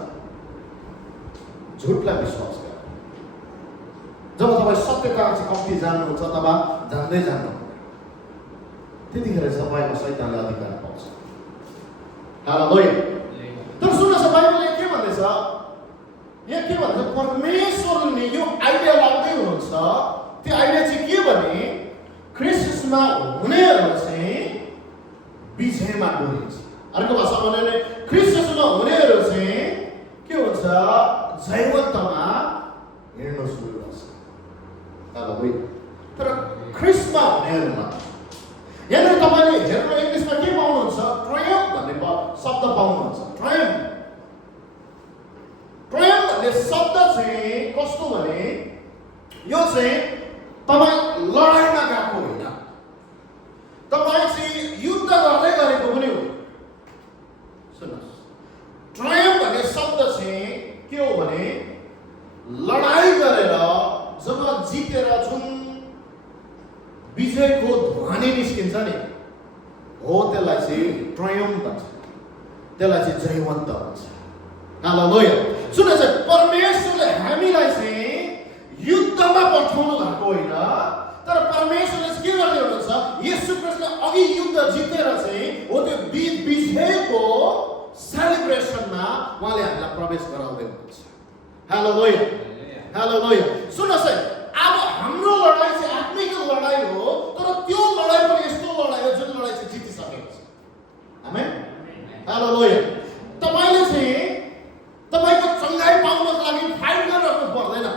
झुटलाई विश्वास गरेर। जब तपाईँ सत्यता चाहिँ कम्ती जान्नुहुन्छ अथवा जान्दै जान्नुहुन्छ, त्यतिखेर तपाईँमा शैतानले अधिकार पाउँछ। हालेलुया। तर सुन्नुहोस्, बाइबलले के भन्दैछ? यहाँ के भन्छ? परमेश्वरले यो आइडिया लाउँदै हुनुहुन्छ। त्यो आइडिया चाहिँ के भने ख्रिस्टमा हुनेहरू चाहिँ विजयमा डोरिन्छ। अर्को भाषामा भन्यो भने ख्रिस्टमा हुनेहरू चाहिँ के हुन्छ? जयवन्तमा हिँड्न सुरु गर्छ। हालेलुया। तर ख्रिस्टमा हुनेहरूमा यहाँनिर तपाईँले हेर्नु इङ्ग्लिसमा के पाउनुहुन्छ? ट्रायम्फ भन्ने शब्द पाउनुहुन्छ। ट्रायम्फ भन्ने शब्द चाहिँ कस्तो भने यो चाहिँ तपाईँ लडाइँमा गएको होइन, तपाईँ चाहिँ युद्ध गर्दै गरेको पनि हो। सुन्नुहोस्, ट्रायम्फ भन्ने शब्द चाहिँ के हो भने लडाइँ गरेर जब जितेर जुन विजयको ध्वनि निस्किन्छ नि, हो त्यसलाई चाहिँ ट्रायम्फ भन्छ, त्यसलाई चाहिँ जयवन्त भन्छ। हालेलुया। सुन्नुहोस्, परमेश्वरले हामीलाई चाहिँ युद्धमा पठाउनु भएको होइन, तर परमेश्वरले के गर्दै हुनुहुन्छ? येशू ख्रीष्टले अघि युद्ध जितेर चाहिँ हो त्यो विजयको सेलिब्रेसनमा उहाँले हामीलाई प्रवेश गराउँदै हुनुहुन्छ। हालेलुया, हालेलुया। सुन्नुहोस् है, अब हाम्रो लडाइँ चाहिँ आत्मिक लडाइँ हो, तर त्यो लडाइँ पनि यस्तो लडाइँ हो जुन लडाइँ चाहिँ जितिसकेको छ। आमेन, हालेलुया। तपाईँले चाहिँ तपाईँको चङ्गाई पाउनको लागि फाइट गरिरहनु पर्दैन।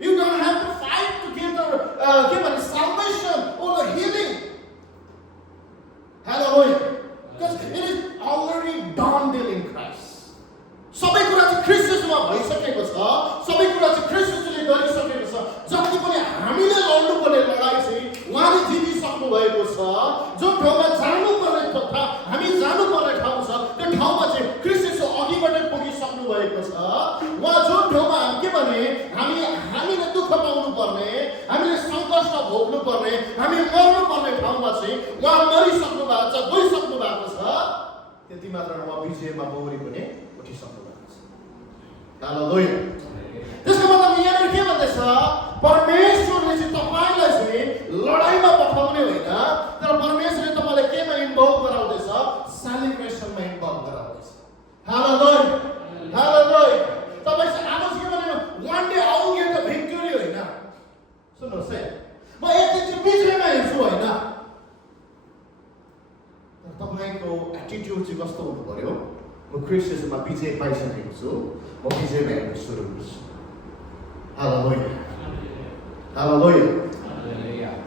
You don't have to fight to get the salvation or the healing. Hallelujah. Because it is already done deal in Christ. सबै कुरा चाहिँ ख्रिस्टमा भइसकेको छ, सबै कुरा चाहिँ ख्रिस्टले गरिसकेको छ। जति पनि हामीले लड्नुपर्ने लडाइँ चाहिँ उहाँले जितिसक्नु भएको छ। जो ठाउँमा जानुपर्ने हामी जानुपर्ने ठाउँ छ, त्यो ठाउँमा चाहिँ ख्रिस्ट अघिबाटै पुगिसक्नु भएको छ। उहाँ जो ठाउँमा के भने हामीले दुःख पाउनु पर्ने, हामीले सङ्कष्ट भोग्नु पर्ने, हामी मर्नु पर्ने ठाउँमा चाहिँ उहाँ मरिसक्नु भएको छ, गइसक्नु भएको छ। त्यति मात्र उहाँ विजयमा बौरी पनि उठिसक्नु भएको छ। हालेलुया। त्यसको मतलब यहाँनिर के भन्दैछ? परमेश्वरले चाहिँ तपाईँलाई चाहिँ लडाइँमा पठाउने होइन, तर परमेश्वरले तपाईँलाई केमा इन्भल्भ गराउँदैछ? सेलिब्रेसनमा इन्भल्भ गराउँदैछ। हालेलुया, हालेलुया। तपाईँ चाहिँ आज के भने वान डे आउ गेट द भिक्टोरी होइन। सुन्नुहोस् है, म एक दिन चाहिँ विजयमा हेर्छु होइन, तर तपाईँको एटिट्युड चाहिँ कस्तो हुनु पर्यो? म ख्रिस्टमा विजय पाइसकेको छु, म विजयमा हेर्नु सुरु गर्छु। हालेलुया, हालेलुया।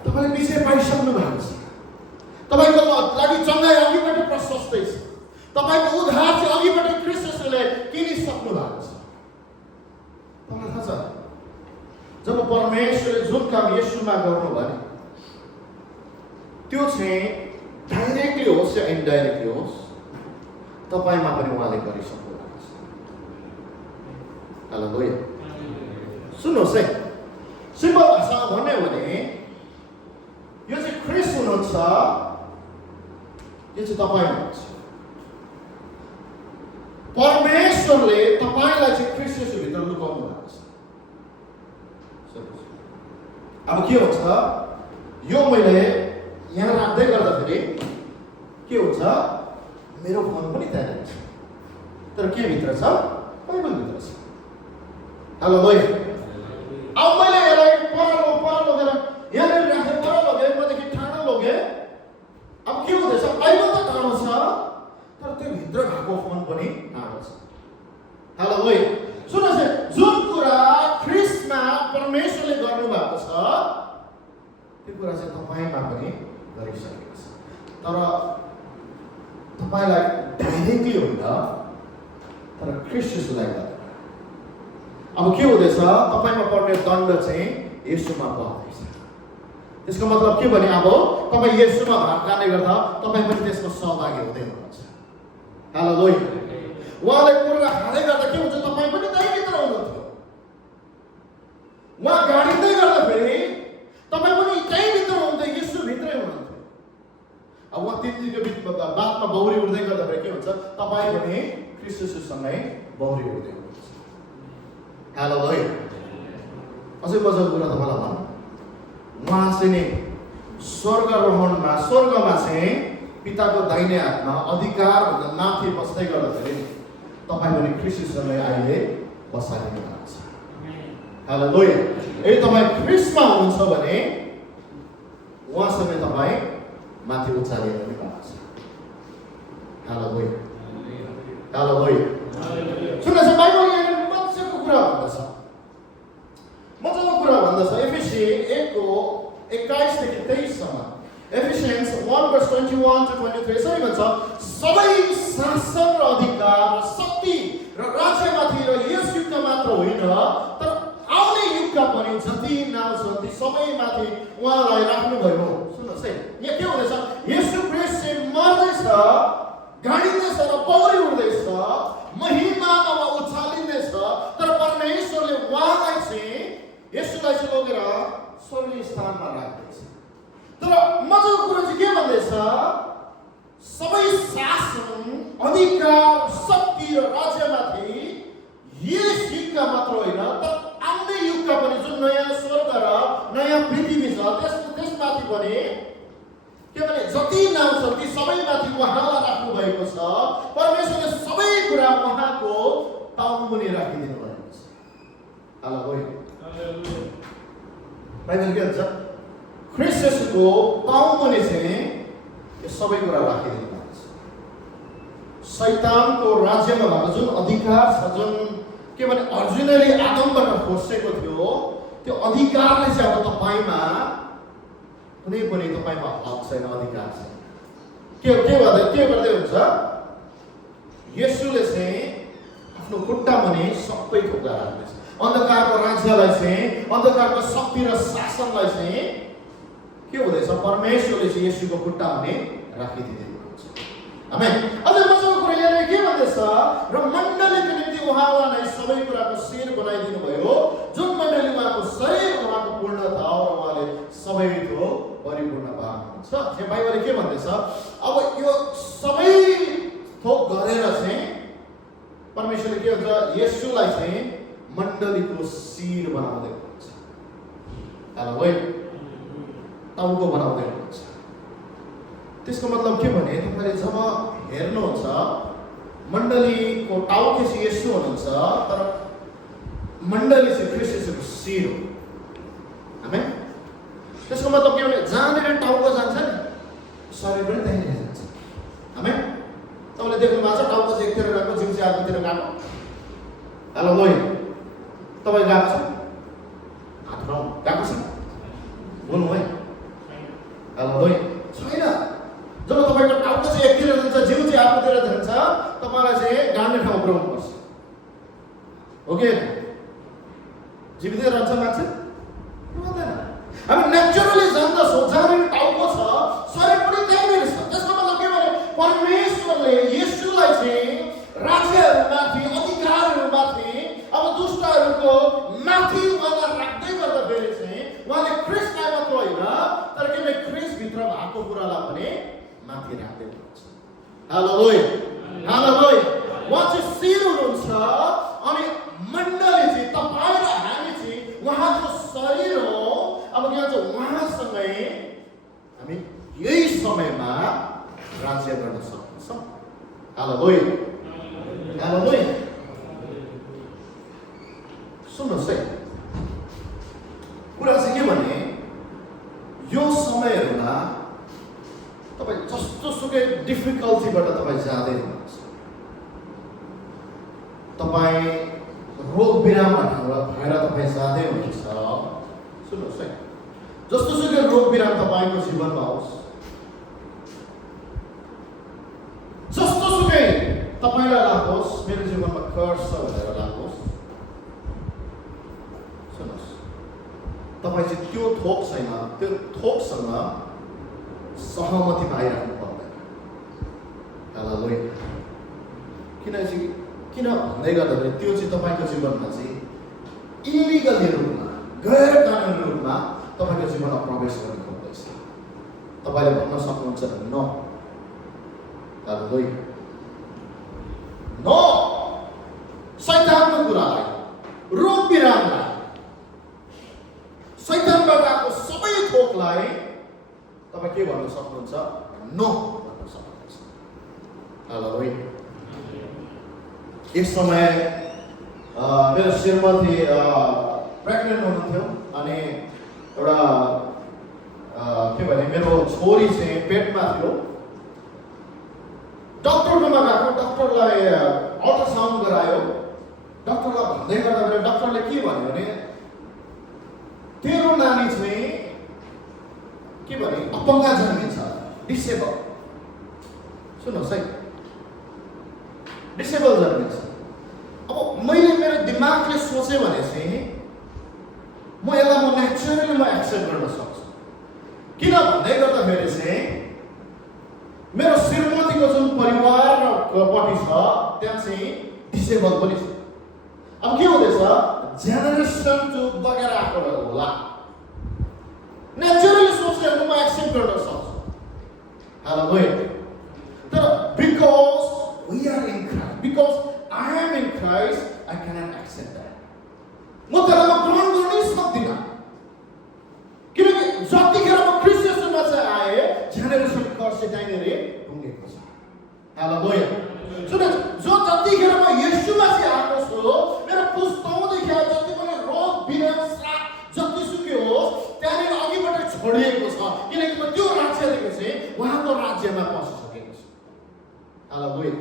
तपाईँले विजय पाइसक्नु भएको छ, तपाईँको लागि चङ्गाई अघिबाट प्रशस्तै छ, तपाईँको उद्धार चाहिँ अघिबाट ख्रिस्टले किनिसक्नु भएको छ। तपाईँलाई थाहा छ, जब परमेश्वरले जुन काम येशूमा गर्नुभयो नि, त्यो चाहिँ डाइरेक्टली होस् या इन्डाइरेक्टली होस्, तपाईँमा पनि उहाँले गरिसक्नु भएको छ। हालेलुया। सुन्नुहोस् है, सिम्पल भाषामा भन्यो भने यो चाहिँ ख्रिस्ट हुनुहुन्छ, यो चाहिँ तपाईँ हुनुहुन्छ। परमेश्वरले तपाईँलाई चाहिँ ख्रिस्ट येशूभित्र लुकाउनु भएको छ। अब के हुन्छ, यो मैले यहाँ राख्दै गर्दाखेरि के हुन्छ, मेरो फोन पनि त्यहाँ छ, तर के भित्र छ? बाइबल भित्र छ। हालेलुया। अब मैले यसलाई पर लगेर यहाँनिर राखेँ, पर लगेँ, मदेखि टाढो लगेँ। अब के हुँदैछ? बाइबल त टाढो छ, तर त्यो भित्र भएको फोन पनि टाढो छ। हालेलुया। सुन्नुहोस्, जुन कुरा ख्रिस्टमा परमेश्वरले गर्नुभएको छ, त्यो कुरा चाहिँ तपाईँमा पनि गरिसकेको छ, तर तपाईँलाई डाइरेक्टली होइन, तर ख्रिस्टलाई गर्दा। अब के हुँदैछ? तपाईँमा पर्ने दण्ड चाहिँ येशूमा पर्दैछ। त्यसको मतलब के भने अब तपाईँ येशूमा भएको कारणले गर्दा तपाईँ पनि त्यसको सहभागी हुँदै हुनुहुन्छ। हालेलुया। उहाँले कुरा हाल्दै गर्दा के हुन्छ? तपाईँ पनि त्यहीँभित्र हुनुहुन्थ्यो। उहाँ गाडिँदै गर्दाखेरि तपाईँ पनि त्यहीँभित्र हुनुहुन्थ्यो, येशूभित्रै हुनुहुन्थ्यो। अब उहाँ 3 दिनको बादमा बौरी उठ्दै गर्दाखेरि के हुन्छ? तपाईँ पनि ख्रिस्ट येशूसँगै बौरी उठ्दै हुनुहुन्छ। हालेलुया। अझै मजाको कुरा तपाईँलाई भनौँ, उहाँ चाहिँ नि स्वर्गमा चाहिँ पिताको दाहिने हातमा अधिकारभन्दा माथि बस्दै गर्दाखेरि तपाईँ पनि ख्रिस्टसँगै अहिले बसालिनु भएको छ। हालेलुया। यदि तपाईँ ख्रिस्टमा हुनुहुन्छ भने उहाँसँगै तपाईँ माथि उचालिएर पनि भएको छ। हालेलुया, हालेलुया। सुन्नुहोस्, बाइबलले मजाको कुरा भन्दछ, मजाको कुरा भन्दछ। एफएसी 21 to 23 यसरी भन्छ, सबै शासन र अधिकार र शक्ति र राज्यमाथि र यस युगका मात्र होइन तर आउने युगका पनि जति नाम छन् ती सबैमाथि उहाँलाई राख्नुभयो। सुन्नुहोस् है, यहाँ के हुँदैछ? येशू ख्रीष्ट चाहिँ मर्दैछ, गाडिँदैछ र पौडी उड्दैछ, महिमामा उहाँ उचालिँदैछ, तर परमेश्वरले उहाँलाई चाहिँ येशूलाई चाहिँ लगेर स्वर्गीय स्थानमा राख्दैछ। तर मजाको कुरा चाहिँ के भन्दैछ? सबै शासन, अधिकार, शक्ति र राज्यमाथि यस युगका मात्र होइन तर आउने युगका पनि जुन नयाँ स्वर्ग र नयाँ पृथ्वी छ त्यसमाथि पनि के भने जति नाम छ ती सबैमाथि उहाँलाई राख्नु भएको छ। परमेश्वरले सबै कुरा उहाँको टाउमुनि राखिदिनु भएको छ। हालेलुया। बाइबल के भन्छ? ख्रीष्ट येशूको टाउमुनि चाहिँ यो सबै कुरा राखिदिनु भएको छ। शैतानको राज्यमा भएको जुन अधिकार छ, जुन के भने अर्जुनले आदमबाट खोसेको थियो, त्यो अधिकारले चाहिँ अब तपाईमा कुनै पनि तपाईमा हक छैन, अधिकार छैन। के गर्दै हुन्छ? येशूले चाहिँ आफ्नो खुट्टा मुनि सबै थोक्दा राख्दैछ। अन्धकारको राज्यलाई चाहिँ, अन्धकारको शक्ति र शासनलाई चाहिँ के हुँदैछ? परमेश्वरले चाहिँ येशूको खुट्टा मुनि राखिदिनु हुन्छ। आमेन। अझ मजाको कुरा यहाँ के भन्दैछ? र मण्डलीको निम्ति उहाँलाई सबै कुराको शिर बनाइदिनु भयो, जुन मण्डली उहाँको शरीर, उहाँको पूर्णता हो र उहाँले सबै थोक परिपूर्ण पाउनुहुन्छ। चाहिँ बाइबलले के भन्दैछ? अब यो सबै थोक गरेर चाहिँ परमेश्वरले के भन्छ? येशूलाई चाहिँ मण्डलीको शिर बनाउँदै हुनुहुन्छ। हालेलुया। टाउको बनाउँदै हुनुहुन्छ। त्यसको मतलब के भने तपाईले जब हेर्नुहुन्छ मण्डलीको टाउके चाहिँ येशू हुनुहुन्छ, तर मण्डली चाहिँ ख्रीष्ट येशूको शिर हो। आमेन। त्यसको मतलब के भने जहाँनिर टाउको जान्छ नि शरीर पनि त्यहीँनिर जान्छ। आमेन। तपाईँले देख्नु भएको छ टाउको चाहिँ एकतिर गएको, जिउ चाहिँ अर्कोतिर गएको। हालेलुया। तपाईँ गएको छ? हात उठाउनु। गएको छ? बोल्नु है। हालेलुया। छैन। जब तपाईँको टाउको चाहिँ एकतिर जान्छ, जिउ चाहिँ अर्कोतिर जान्छ, तपाईँलाई चाहिँ गाड्ने ठाउँ पुऱ्याउनु पर्छ। हो कि जीवितै रहन्छ मान्छे? रहँदैन। हामी नेचुरली जान्दछौँ, जहाँनिर टाउको छ शरीर पनि त्यहीँनिर छ। त्यसको मतलब के भने परमेश्वरले येशूलाई चाहिँ राज्यहरूमाथि, अधिकारहरूमाथि, अब दुष्टहरूको माथि उहाँलाई राख्दै गर्दाखेरि चाहिँ उहाँले ख्रीष्टलाई मात्र होइन तर के भने ख्रीष्टभित्र भएको कुरालाई पनि माथि राख्दै हुनुहुन्छ। हालेलुया। हालेलुया। उहाँ चाहिँ शिर हुनुहुन्छ अनि मण्डली चाहिँ तपाईँ र हामी चाहिँ उहाँको शरीर हो। अब के भन्छ? उहाँसँगै हामी यही समयमा राज्य गर्न सक्छौँ। हालेलुया। हालेलुया। सुन्नुहोस् है, कुरा चाहिँ के भने यो समयहरूमा तपाईँ जस्तो सुकै डिफिकल्टीबाट तपाईँ जाँदै हुनुहुन्छ, तपाईँ रोग बिरामबाट भएर तपाईँ जाँदै हुनुहुन्छ। सुन्नुहोस् है, जस्तो सुकै रोग बिराम तपाईँको जीवनमा होस्, जस्तो सुकै तपाईँलाई लागोस्, मेरो जीवनमा कर्स छ भनेर लागोस्, सुन्नुहोस्, तपाईँ चाहिँ त्यो थोक छैन, त्यो थोकसँग सहमति पाइराख्नु पर्दैन। हालेलुया। किन भन्दै गर्दाखेरि त्यो चाहिँ तपाईँको जीवनमा चाहिँ इलिगली रूपमा, गैर कानुनी रूपमा तपाईँको जीवनमा प्रवेश गर्न खोज्दैछ। तपाईँले भन्न सक्नुहुन्छ नो। हालेलुया। नो। शैतानको कुरालाई, रोग बिरामलाई, शैतानबाट आएको सबै थोकलाई तपाईँ के भन्न सक्नुहुन्छ? नो भन्न सक्नुहुन्छ। हालेलुया। एक समय मेरो श्रीमती प्रेग्नेन्ट हुनुहुन्थ्यो अनि एउटा के भने मेरो छोरी चाहिँ पेटमा थियो। डक्टरकोमा गएको, डक्टरलाई अल्ट्रासाउन्ड गरायो। डक्टरलाई भन्दै गर्दाखेरि डक्टरले के भन्यो भने तेरो नानी चाहिँ के भने अपङ्गा जन्मिन्छ। डिसेबल। सुन्नुहोस् है, डिसेबल जन्मिन्छ। अब मैले मेरो दिमागले सोचेँ भने चाहिँ म यसलाई नेचुरली एक्सेप्ट गर्न सक्छु। किन भन्दै गर्दाखेरि चाहिँ मेरो श्रीमतीको जुन परिवार र पट्टि छ त्यहाँ चाहिँ डिसेबल पनि छ। अब के हुँदैछ, जेनेरेसन जो बगेर आएको होला, नेचुरली सोचेर म एक्सेप्ट गर्न सक्छु। हालेलुया। तर because we are in Christ, because I am in Christ, I cannot accept that. म त्यसलाई ग्रहण गर्नै सक्दिनँ, किनकि जतिखेर म क्रिस्चियनमा चाहिँ आएँ जेनेरेसन कर्स त्यहाँनिर ढुङ्गेको छ। हालेलुया। सुन्नु, जो जतिखेर म येशूमा चाहिँ आएको छु, मेरो पुस्तौँदेखि जति पनि रोग बिराम श्राप जतिसुकै होस् त्यहाँनिर अघिबाट छोडिएको छ, किनकि म त्यो राज्यदेखि चाहिँ उहाँको राज्यमा पसिसकेको छु। हालेलुया।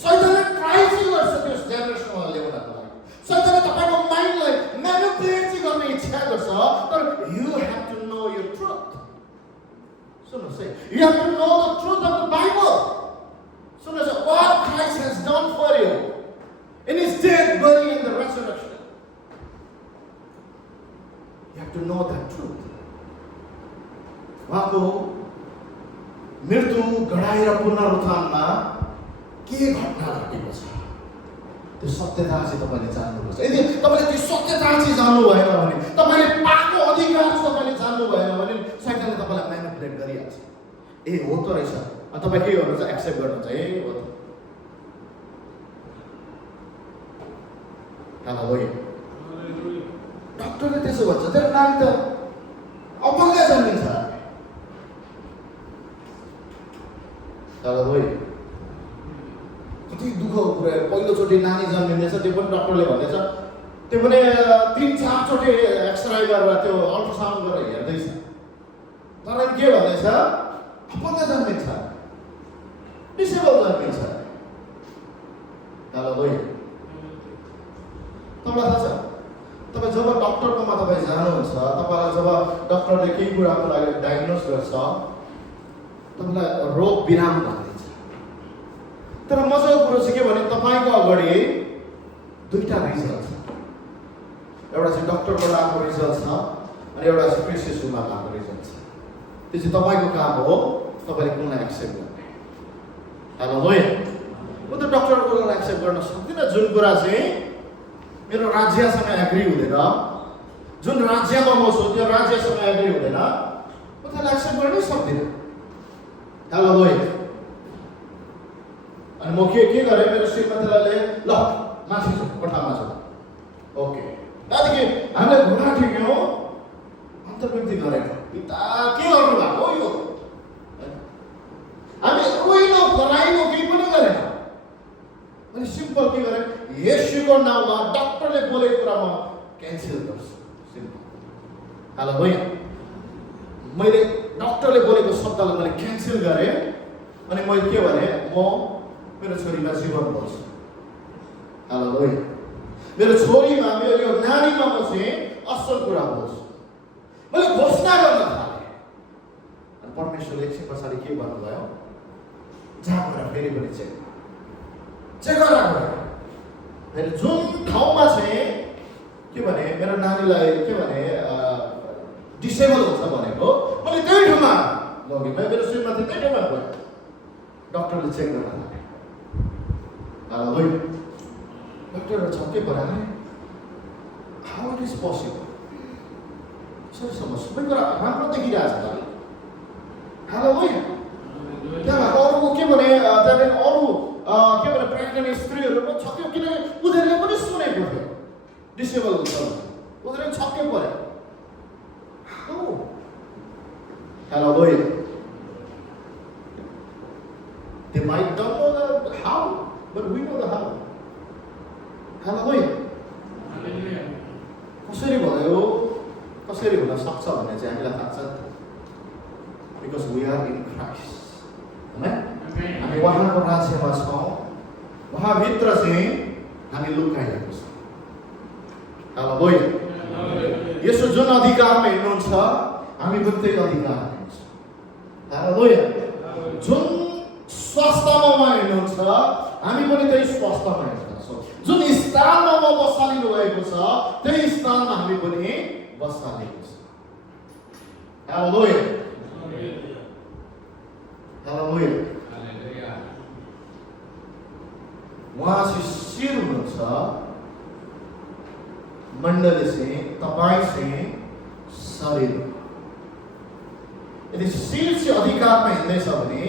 शैतानले ट्राई चाहिँ गर्छ त्यो जेनेरेसनमा ल्याउनको लागि। शैतानले तपाईँको माइन्डलाई म्यानिपुलेट चाहिँ गर्ने इच्छा गर्छ, तर you have to know your truth. सुन्नुहोस् है, you have to know the truth of the Bible. सुन्नुहोस्, what Christ has done for you in his death, burial and the resurrection. You have to know that truth. उहाँको मृत्यु गडाएर पुनरुत्थानमा के घटना घटेको छ त्यो सत्यता चाहिँ तपाईँले जान्नुपर्छ। यदि तपाईँले त्यो सत्यता चाहिँ जान्नु भएन भने, तपाईँले पाएको अधिकार चाहिँ तपाईँले जान्नु भएन भने शैतानले तपाईँलाई म्यानिपुलेट गरिहाल्छ। ए हो त रहेछ, अनि तपाईँ के गर्नुहुन्छ, एक्सेप्ट गर्नुहुन्छ। ए हो त। हालेलुया। डक्टरले त्यसो भन्छ, तर नानी त अपङ्ग जन्मिन्छ। हालेलुया। कति दुःखको कुरा, पहिलोचोटि नानी जन्मिँदैछ, त्यो पनि डक्टरले भन्दैछ, त्यो पनि 3-4 चोटि एक्सरे गरेर त्यो अल्ट्रासाउन्ड गरेर हेर्दैछ, तर के भन्दैछ, अपङ्ग जन्मिन्छ, डिसेबल जन्मिन्छ। हालेलुया। तपाईँलाई थाहा छ, तपाईँ जब डक्टरकोमा तपाईँ जानुहुन्छ, तपाईँलाई जब डक्टरले केही कुराको लागि डायग्नोज गर्छ, तपाईँलाई रोग बिराम भनिदिन्छ। तर मजाको कुरो चाहिँ के भने, तपाईँको अगाडि दुईटा रिजल्ट छ। एउटा चाहिँ डक्टरबाट आएको रिजल्ट छ, अनि एउटा चाहिँ क्रिस्चियनमा आएको रिजल्ट छ। त्यो चाहिँ तपाईँको काम हो, तपाईँले कुनलाई एक्सेप्ट गर्ने। हालेलुया। म त डक्टरको कुरा एक्सेप्ट गर्न सक्दिनँ। जुन कुरा चाहिँ मेरो राज्यसँग एग्री हुँदैन, जुन राज्यमा म छु त्यो राज्यसँग एग्री हुँदैन, म त्यसलाई एक्सेप्ट गर्नै सक्दिनँ। हालेलुया। अनि म के गरेँ, मेरो श्रीमतीलाई ल माथि छु, कोठामा छु। ओके। त्यहाँदेखि हामीले घुँडा टेक्यौँ, अन्तर्वृत्ति गरेको, पिता के गर्नु भएको यो, हामी रोइनौँ कराइनौँ, केही पनि गरेन। अनि सिम्पल के गरेँ, येशूको नाउँमा डक्टरले बोलेको कुरा म क्यान्सल गर्छु। सिम्पल। हालेलुया। मैले डक्टरले बोलेको शब्दलाई मैले क्यान्सल गरेँ, अनि मैले के भने, म मेरो छोरीमा जीवन बोल्छु। हालेलुया। मेरो छोरीमा, मेरो यो नानीमा म चाहिँ असल कुरा बोल्छु। मैले घोषणा गर्न थालेँ। अनि परमेश्वरले एकछिन पछाडि के भन्नुभयो, जहाँ गएर फेरि पनि चेक गराएको। फेरि जुन ठाउँमा चाहिँ के भने मेरो नानीलाई के भने डिसेबल हुन्छ भनेको, मैले त्यही ठाउँमा लगेँ। मेरो श्रीमती त्यही ठाउँमा गयो, डक्टरले चेक गर्न थाले। हालेलुया। डक्टरहरू छक्कै पऱ्यो, हाउ इट इज पोसिबल। सबै कुरा राम्रो देखिरहेको छ। हालेलुया। त्यहाँ अरूको के भने, त्यहाँदेखि अरू के भने प्रेग्नेन्ट स्त्रीहरू पनि छक्कै, किनकि उनीहरूले पनि सुनेको थियो डिसेबल हुन्छ, उनीहरू छक्कै पऱ्यो। Hallelujah. They might not know the how, but we know the how. Hallelujah. कसरी भयो, कसरी हुन सक्छ भन्ने चाहिँ हामीलाई थाहा छ, because we are in Christ. हामी उहाँको राज्यमा छौँ, उहाँभित्र चाहिँ हामी लुकाइएको छौँ। हालेलुया। यसो जुन अधिकारमा हिँड्नुहुन्छ हामी पनि त्यही अधिकारमा हिँड्छौँ। हालेलुया। हालेलुया। जुन स्वास्थ्यमा उहाँ हिँड्नुहुन्छ हामी पनि त्यही स्वास्थ्यमा हिँड्छौँ। जुन स्थानमा उहाँ बसालिनु भएको छ त्यही स्थानमा हामी पनि बसालेको छ। हालेलुया हालेलुया। उहाँ चाहिँ शिर हुनुहुन्छ, मण्डली चाहिँ तपाईँ चाहिँ शरीर। यदि शिर चाहिँ अधिकारमा हिँड्दैछ भने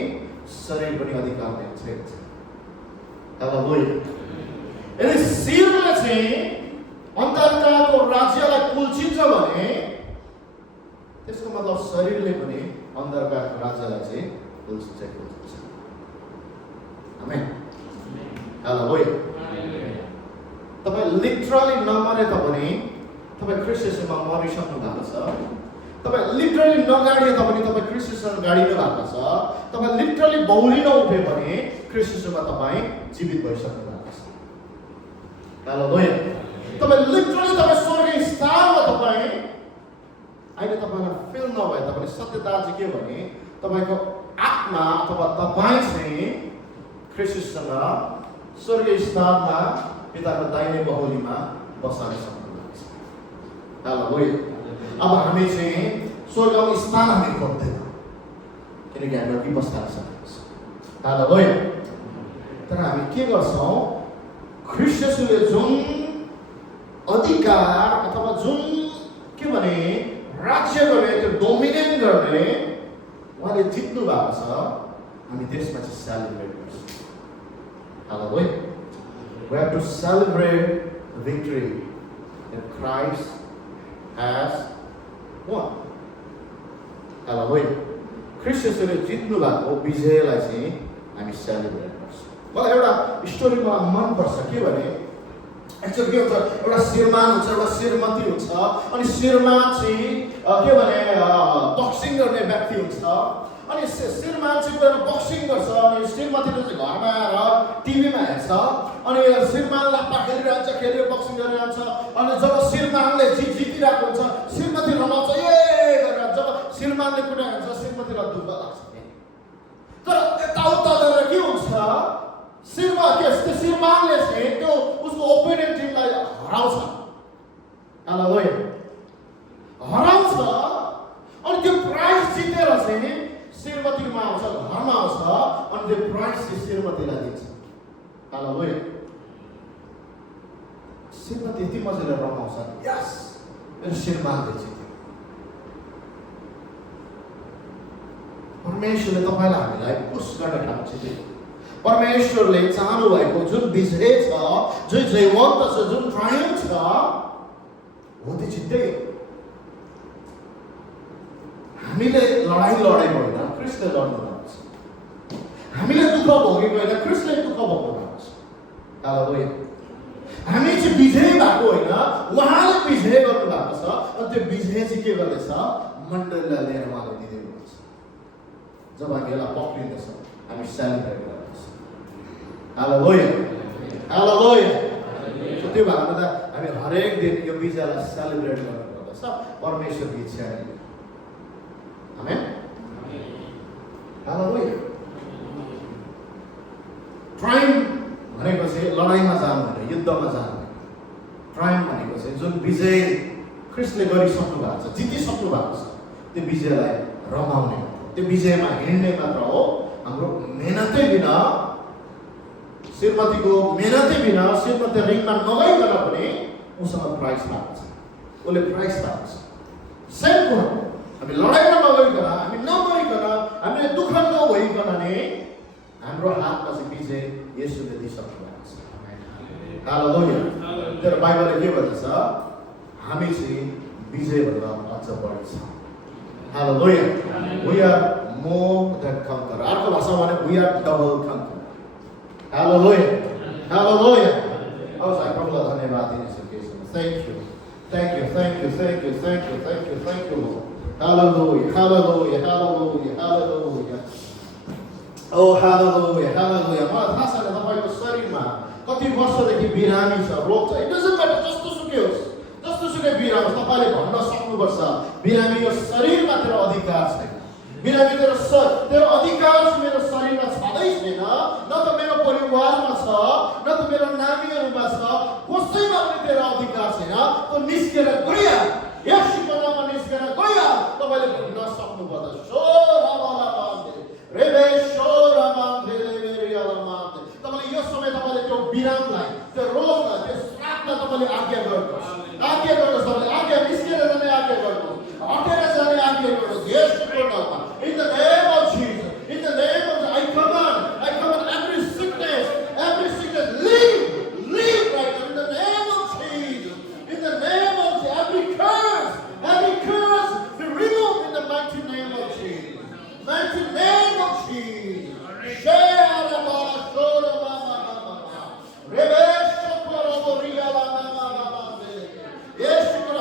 शरीर पनि अधिकारमा हिँड्छ। हालेलुया। यदि शिरले चाहिँ अन्तरकाको राज्यलाई कुल्चिन्छ भने त्यसको मतलब शरीरले पनि अन्तरकाको राज्यलाई चाहिँ कुल्चिन्छ। आमेन। हालेलुया। तपाईँ लिटरली नमरे तापनि तपाईँ ख्रीष्ट येशूमा मरिसक्नु भएको छ। तपाईँ लिटरली नगाडिए तापनि तपाईँ ख्रीष्ट येशूसँग गाडिनु भएको छ। तपाईँ लिटरली बौलिन उठ्यो भने ख्रीष्ट येशूमा तपाईँ जीवित भइसक्नु भएको छ। हालेलुया। तपाईँ लिटरली तपाईँ स्वर्गीय स्थानमा तपाईँ अहिले तपाईँलाई फिल नभए तापनि सत्यता चाहिँ के भने तपाईँको आत्मा अथवा तपाईँ चाहिँ ख्रीष्ट येशूसँग स्वर्गीय स्थानमा पिताको दाहिने बहुलीमा बस्न सक्नुहुन्छ। हालेलुया। अब हामी चाहिँ स्वर्गको स्थान हामी खोज्दैन किनकि हामी अघि बस्न सक्नुहुन्छ। हालेलुया। तर हामी के गर्छौँ, ख्रीष्ट येशूले जुन अधिकार अथवा जुन के भने राज्य गर्ने त्यो डोमिनेट गर्ने उहाँले जित्नु भएको छ, हामी त्यसमा चाहिँ सेलिब्रेट गर्छौँ। Hallelujah. We have to celebrate the victory that Christ has won. Hallelujah. ख्रीष्ट येशूले जित्नु भएको विजयलाई चाहिँ हामी सेलिब्रेट गर्छौँ। मलाई एउटा स्टोरी मलाई मनपर्छ के भने एक्चुअली के हुन्छ, एउटा श्रीमान हुन्छ, एउटा श्रीमती हुन्छ, अनि श्रीमान चाहिँ के भने बक्सिङ गर्ने व्यक्ति हुन्छ, अनि श्रीमान चाहिँ गएर बक्सिङ गर्छ, अनि श्रीमतीले चाहिँ घरमा आएर टिभीमा हेर्छ, अनि श्रीमान लाप्पा खेलिरहन्छ, बक्सिङ गरिरहन्छ, अनि जब श्रीमानले जितिरहेको हुन्छ श्रीमती रमाउँछ ए गरेर, जब श्रीमानले कुनै हुन्छ श्रीमतीलाई दुःख लाग्छ। तर यताउता गरेर के हुन्छ, श्रीमानले चाहिँ त्यो उसको ओपोनेन्ट टिमलाई हराउँछ। हालेलुया। हराउँछ अनि त्यो प्राइज जितेर चाहिँ श्रीमतीमा आउँछ, घरमा आउँछ, अनि त्यो प्राइज चाहिँ श्रीमतीलाई दिन्छ। हालेलुया। श्रीमती यति मजाले रमाउँछ, यस मेरो श्रीमानले जित्यो। परमेश्वरले तपाईँलाई हामीलाई पुस गर्ने ठाउँ चाहिँ परमेश्वरले चाहनु भएको जुन विजय छ, जुन जयवन्त छ, जुन ट्रायम्फ छ, हो त्यो जित्दै। हामीले लडाई लडेको होइन, ख्रीष्टले लड्नु भएको छ। हामीले दुःख भोगेको होइन, ख्रीष्टले दुःख भोग्नु भएको छ। हालेलुया। हामी चाहिँ विजय भएको होइन, उहाँले विजय गर्नु भएको छ, अनि त्यो विजय चाहिँ के गर्दैछ, मण्डलीलाई लिएर उहाँले दिँदै हुनुहुन्छ। जब हामी यसलाई पक्रिँदैछौँ हामी सेलिब्रेट गर्दैछौँ। हालेलुया हालेलुया। त्यो भएको त हामी हरेक दिन यो विजयलाई सेलिब्रेट गर्नुपर्दछ। परमेश्वरको इच्छा हो। आमेन। हालेलुया। ट्रायम्फ भनेको चाहिँ लडाइँमा जानु होइन, युद्धमा जानु होइन। ट्रायम्फ भनेको चाहिँ जुन विजय ख्रीष्टले गरिसक्नु भएको छ, जितिसक्नु भएको छ, त्यो विजयलाई रमाउने, त्यो विजयमा हिँड्ने मात्र हो। हाम्रो मेहनतै बिना, श्रीमतीको मेहनतै बिना श्रीमती रिङमा नगइकन पनि उसँग प्राइज पाएको छ, उसले प्राइज पाएको छ। सेम कुरा हामी लडाइँमा नगइकन, हामी नमरिकन, हामीले दुःख नभइकन नै हाम्रो हातमा चाहिँ विजय येशूले दिइसक्नु भएको छ। हालेलुया। तर बाइबलले के भन्दछ, हामी चाहिँ विजयभन्दा अझ बढी छ। Hallelujah. We are more than conquer. अर्को भाषामा भने we are double conquer. Hallelujah. Hallelujah. औ प्रभुलाई धन्यवाद दिनुहोस् यसमा। Thank you. Thank you. Thank you. Thank you. Thank you. Thank you. Thank you Lord. Hallelujah. Hallelujah. Hallelujah. Hallelujah. Oh hallelujah. Hallelujah. मलाई थाहा छैन तपाईको शरीरमा कति वर्षदेखि बिरामी छ, रोग छ। It doesn't matter जस्तो सुकै होस्, जस्तो सुकै बिरामी होस्, तपाईले भन्न सक्नुपर्छ बिरामीको शरीरमा तेरो अधिकार छैन। बिरामी तेरो अधिकार मेरो शरीरमा छँदै छैन, न त मेरो परिवारमा छ, न त मेरो नानीहरूमा छ, कसैमा पनि तेरो अधिकार छैन। त्यो निस्केर गइहाल, येशूको नाममा निस्केर गइहाल। तपाईँले भन्न सक्नुपर्छ तपाईँले यो समय तपाईँले त्यो बिरामलाई, त्यो रोगलाई, त्यो श्रापलाई तपाईँले आज्ञा गर्नुहोस्, आज्ञा गर्नुहोस्, तपाईँले आज्ञा निस्केर जाने आज्ञा गर्नुहोस्, हटेर जाने आज्ञा गर्नुहोस् येशूको नाममा। In the name of Jesus, in the name of Jesus, I command every sickness, leave right now. In the name of Jesus, in the name of Jesus, every curse be removed in the mighty name of Jesus, mighty name of Jesus.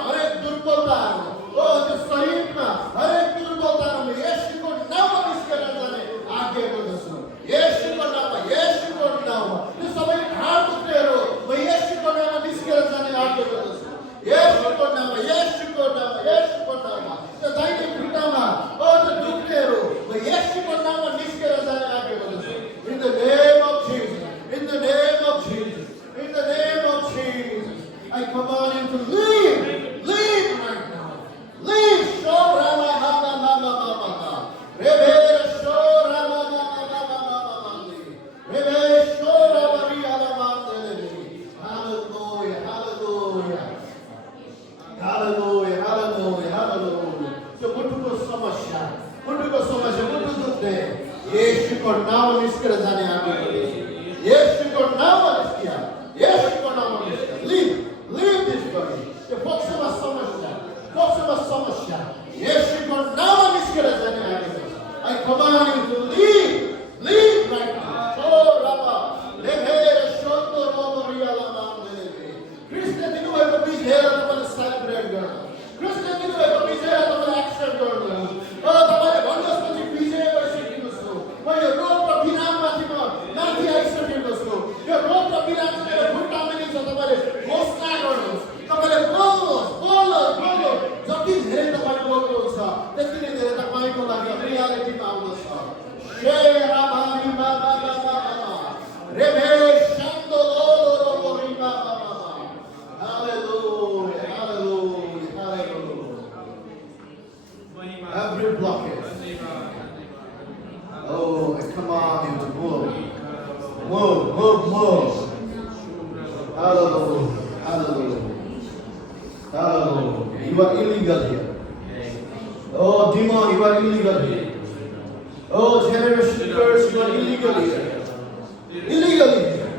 हरेक दुर्बलताहरू, त्यो शरीरमा हरेक दुर्बलताहरू येशूको नाममा निस्केर जाने आज्ञा गर्दछु, येशूको नाममा, येशूको नाममा। त्यो सबै ढाड दुख्नेहरू म येशूको नाममा निस्केर जाने आज्ञा गर्दछु, येशूको नाममा, येशूको नाममा, येशूको नाममा। त्यो दाहिने खुट्टामा त्यो दुख्नेहरू म येशूको नाममा निस्केर जाने आज्ञा गर्दछु। In the name of Jesus, in the name of Jesus, in the name of Jesus, I command him to leave right now. Leave. Hallelujah, hallelujah, hallelujah. So मुटुको समस्या मुटुले येशूको नाममा निस्केर जाने आज्ञा गर्दछु, येशूको नाममा निस्किया, येशूको नाममा निस्किया। Leave this body. त्यो पक्षमा समस्या येशूको नाममा निस्केर जाने आज्ञा गर्दछु। I command you to leave right now. Krishna दिनुभएको विजयलाई तपाईँले सेलिब्रेट गर्नु, कृष्ण दिनुभएको विजयलाई तपाईँले एक्सेप्ट गर्नु। तपाईँले भन्नुहोस् पछि विजय गरिसकेको छु, म यो रोग र बिराममाथि माथि आइसकेको छु, यो रोग र बिराम मेरो खुट्टामा नि छ। तपाईँले घोषणा गर्नुहोस्, तपाईँले बोल्नुहोस्। जति धेरै तपाईँ बोल्नुहुन्छ त्यति नै धेरै तपाईँको लागि रियालिटीमा आउँदछ। Hallelujah, hallelujah, hallelujah. Every blockage. Oh, come on, you to move. Hallelujah, hallelujah, hallelujah. You are illegal here. Oh, demon, you are illegal here. Oh, generation curse, you are illegal here. Illegally here.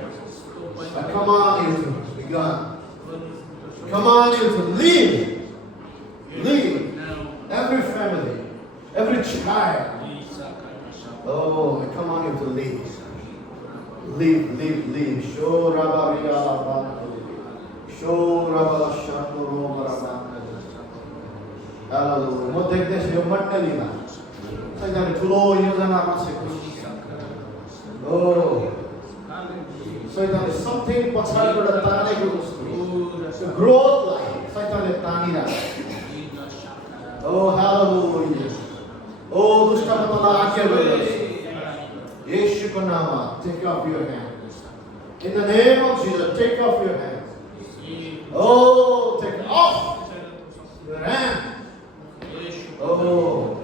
I command you to be gone. Command you to leave. Every family, every child. Oh, I command you to leave. Leave. Show Rabariya. Show Rabala Shandoro Marabana. Hallelujah. What take this? Your Matalina. Say that flow, you're going to oh. So that is something Pachal to the Tane Gurus. Growth life. Satan Tanina. Oh, hallelujah. Oh, Dushkamatala Akevas. Yeshua Nama, take off your hands. In the name of Jesus, take off your hands. Oh, take off your hand. Oh,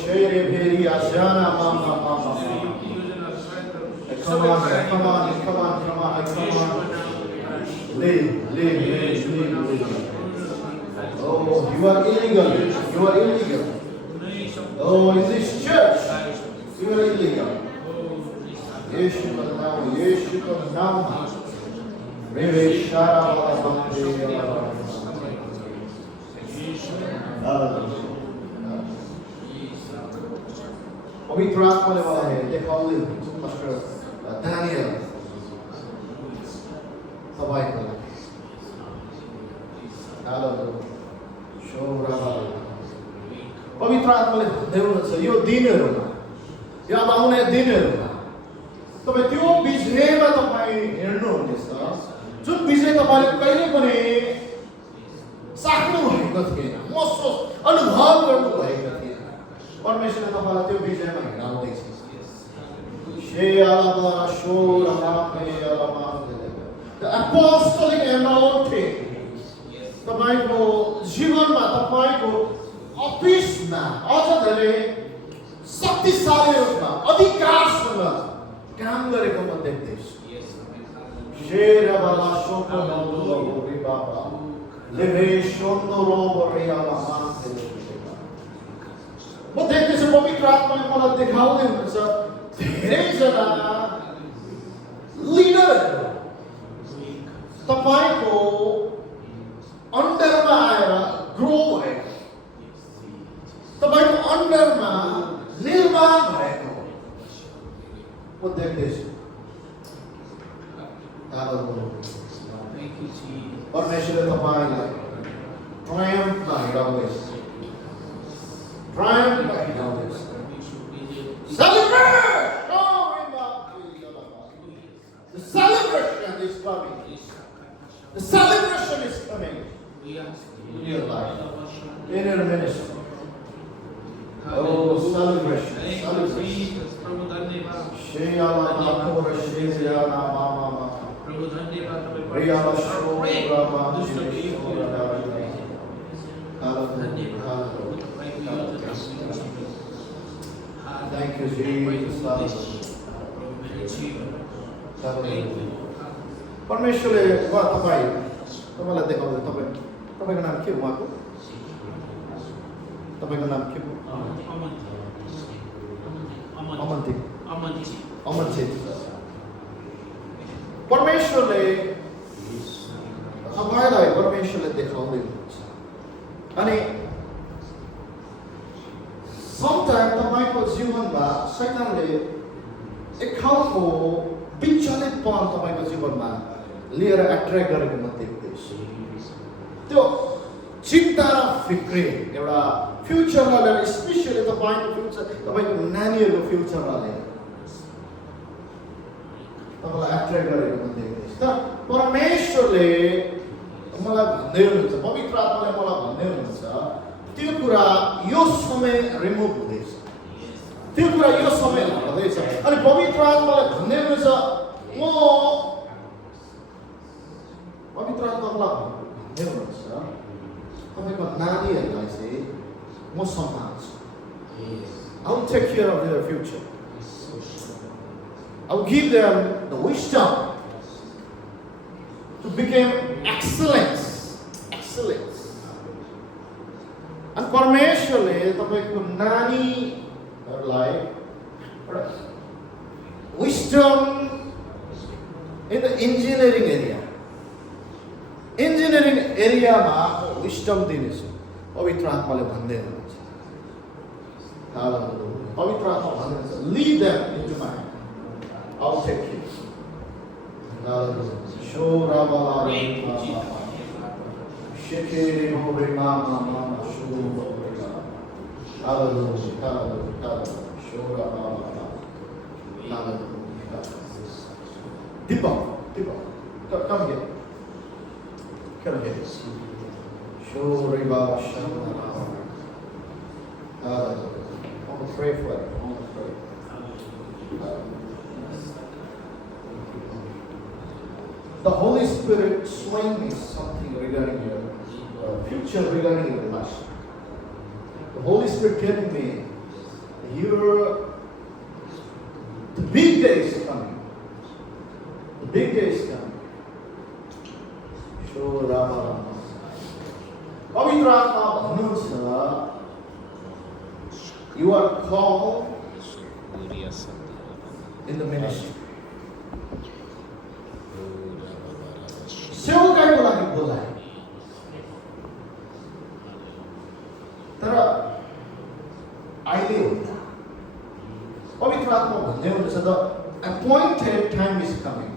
Shere Bheri Ashana Mama. Come on. Leave. Oh, you are illegal. Oh, in this church, you are illegal. Yeshua Nama. Reve Shara पवित्र आत्माले मलाई देखाउँदै हुनुहुन्छ master Daniel तपाईँको लागि। पवित्र आत्माले भन्दै हुनुहुन्छ यो दिनहरूमा, यो अब आउने दिनहरूमा तपाईँ त्यो विजयमा तपाईँ हेर्नुहुनेछ जुन विजय तपाईँले कहिले पनि सक्नु भएको थिएन, महसुस अनुभव गर्नु भएको थिएन। परमेश्वरले तपाईँलाई त्यो विजयमा हिँडाउँदैछ Sheyalaba Shorama Yalama. The apostolic anointing. तपाईँको जीवनमा तपाईँको अफिसमा अझ धेरै शक्तिशाली रूपमा अधिकारसँग काम गरेको म देख्दैछु शेरबाला शोकनन्दो रिबाबा लेभेशोन्दो रियामा म देख्दैछु पवित्र आत्माले मलाई देखाउँदै हुनुहुन्छ धेरैजना लिडरहरू तपाईँको अन्डरमा आएर ग्रो भएको तपाईँको अन्डरमा निर्माण भएको म देख्दैछु परमेश्वरले तपाईँलाई ट्रायम्फमा हिँडाउँदैछ ट्रायम्फमा हिँडाउँदैछ Celebrate! The celebration is coming. The celebration is coming in your life, in your ministry. Oh, celebration. Celebration. Sheyala Makora Sheyala Mama. Riyala Shora Mama. Thank you, Jesus. परमेश्वरले तपाईँलाई देखाउँदै तपाईँको नाम के हो उहाँको तपाईँको नाम के हो अमन छेत्री परमेश्वरले तपाईँलाई परमेश्वरले देखाउँदै हुनुहुन्छ अनि समटाइम तपाईँको जीवनमा शैतानले एक खालको विचलितपन तपाईँको जीवनमा लिएर एट्र्याक्ट गरेको म देख्दैछु त्यो चिन्ता र फिक्री एउटा फ्युचरमा लिएर स्पेसली तपाईँको फ्युचर तपाईँको नानीहरूको फ्युचरमा लिएर तपाईँलाई एट्र्याक्ट गरेको म देख्दैछु तर परमेश्वरले मलाई भन्दै हुनुहुन्छ पवित्र आत्माले मलाई भन्दै हुनुहुन्छ त्यो कुरा यो समय रिमुभ हुँदैछ त्यो कुरा यो समय हट्दैछ अनि पवित्र आत्माले भन्दै हुनुहुन्छ म पवित्र आत्मालाई भन्दै हुनुहुन्छ तपाईँको नानीहरूलाई चाहिँ म सम्हाल्छु I will take care of their future. I will give them the wisdom to become excellence. And परमेश्वरले तपाईँको नानीहरूलाई wisdom in the engineering area. Engineering area मा wisdom दिनेछु पवित्र आत्माले भन्दै हुनुहुन्छ पवित्र आत्मा भन्दै हुनुहुन्छ lead them into my hand. I will take you. Shekere Mobri Mama Mama Shuru Hallelujah. Shura Mama Hallelujah. Deepa. Come here. Shuri Baba Shana. Hallelujah. I want to pray for it. The Holy Spirit showing me something regarding your future, regarding your life. The Holy Spirit telling me, the big day is coming. The big day is coming. So Rama. Pavitra Atma bhanuncha, you are called in the ministry. सेवकाईको लागि बोलाए तर अहिले हुँदा पवित्र आत्मा भन्दै हुनुहुन्छ the appointed time is coming.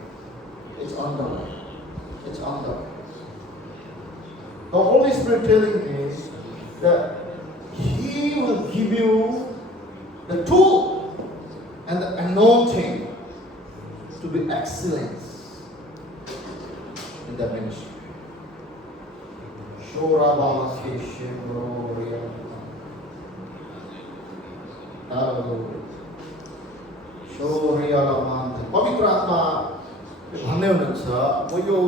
It's on the way. The Holy Spirit telling me that He will give you the tool and the anointing to be excellent in the ministry. हालेलुया शोरियालामान्ते पवित्र आत्मा भन्ने हुनुहुन्छ म यो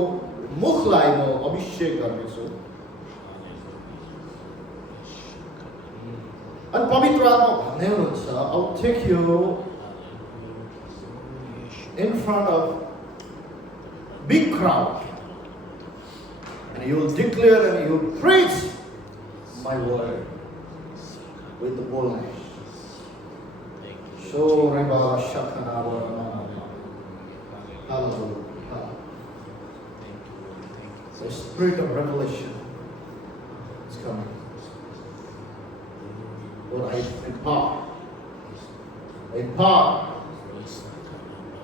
मुखलाई म अभिषेक गर्नेछु अनि पवित्र आत्मा भन्ने हुनुहुन्छ I'll take you in front of big crowd and you will declare and you will preach my word with the boldness. So Reba Shakana Hallelujah. The spirit of revelation is coming. Lord, I impart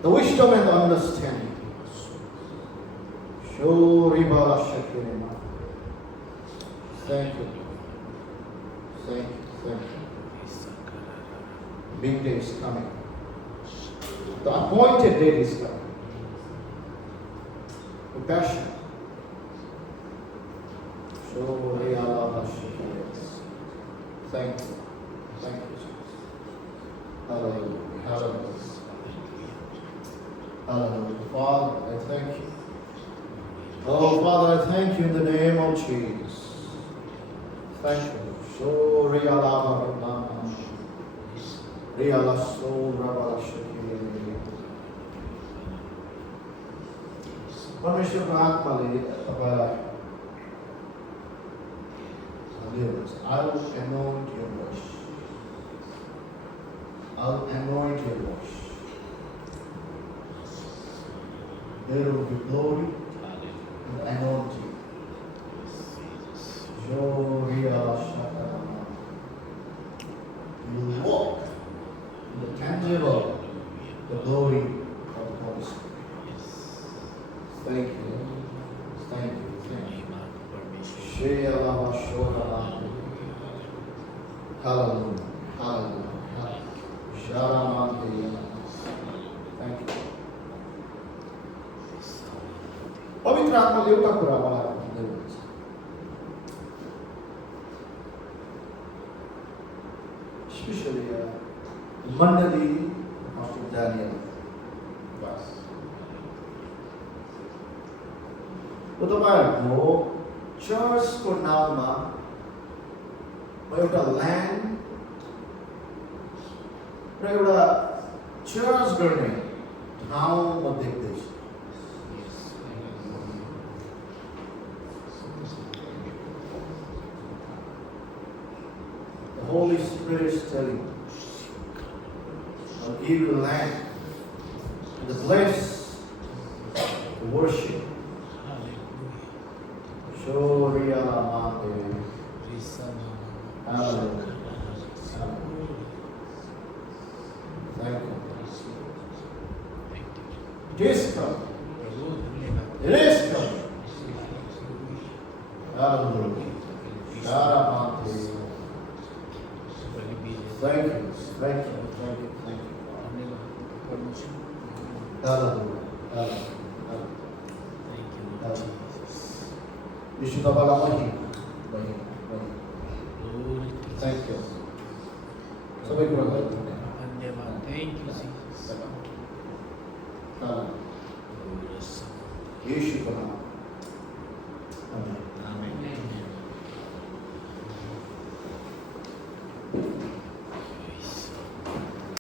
the wisdom and the understanding. So Reba Shakana. Thank you. Thank you. Thank you. Big day is coming. The appointed date is coming. The passion. So, thank you. Thank you, Jesus. Hallelujah. Hallelujah. Hallelujah. Father, I thank you. Oh, Father, I thank you in the name of Jesus. Thank you. So, परमेश्वरको आत्माले तपाईलाई भन्नुहुन्छ I will anoint your voice. I will anoint your voice. There will be glory and anointing. You will walk in the tangible, the glory of the Holy Spirit. Thank you. Thank you. Thank you. Hallelujah. Hallelujah. Thank you. पवित्र आत्माले एउटा कुरा मलाई भन्दै हुनुहुन्छ especially मण्डली of Daniel. तो तपाईहरुको चर्चको नाममा म एउटा ल्यान्ड र एउटा चर्च गर्ने ठाउँ म देख्दैछु The Holy Spirit is telling I'll give you land and the place to worship. Hallelujah. Thank you. It is coming. It is coming. Hallelujah. Thank you. Thank you. Thank you. Thank you. Hallelujah. Hallelujah. Yeshu tapala mahi. Thank you. Sabai कुरा गर्नु धन्यवाद. Thank you, Jesus. Yeshu को नाम.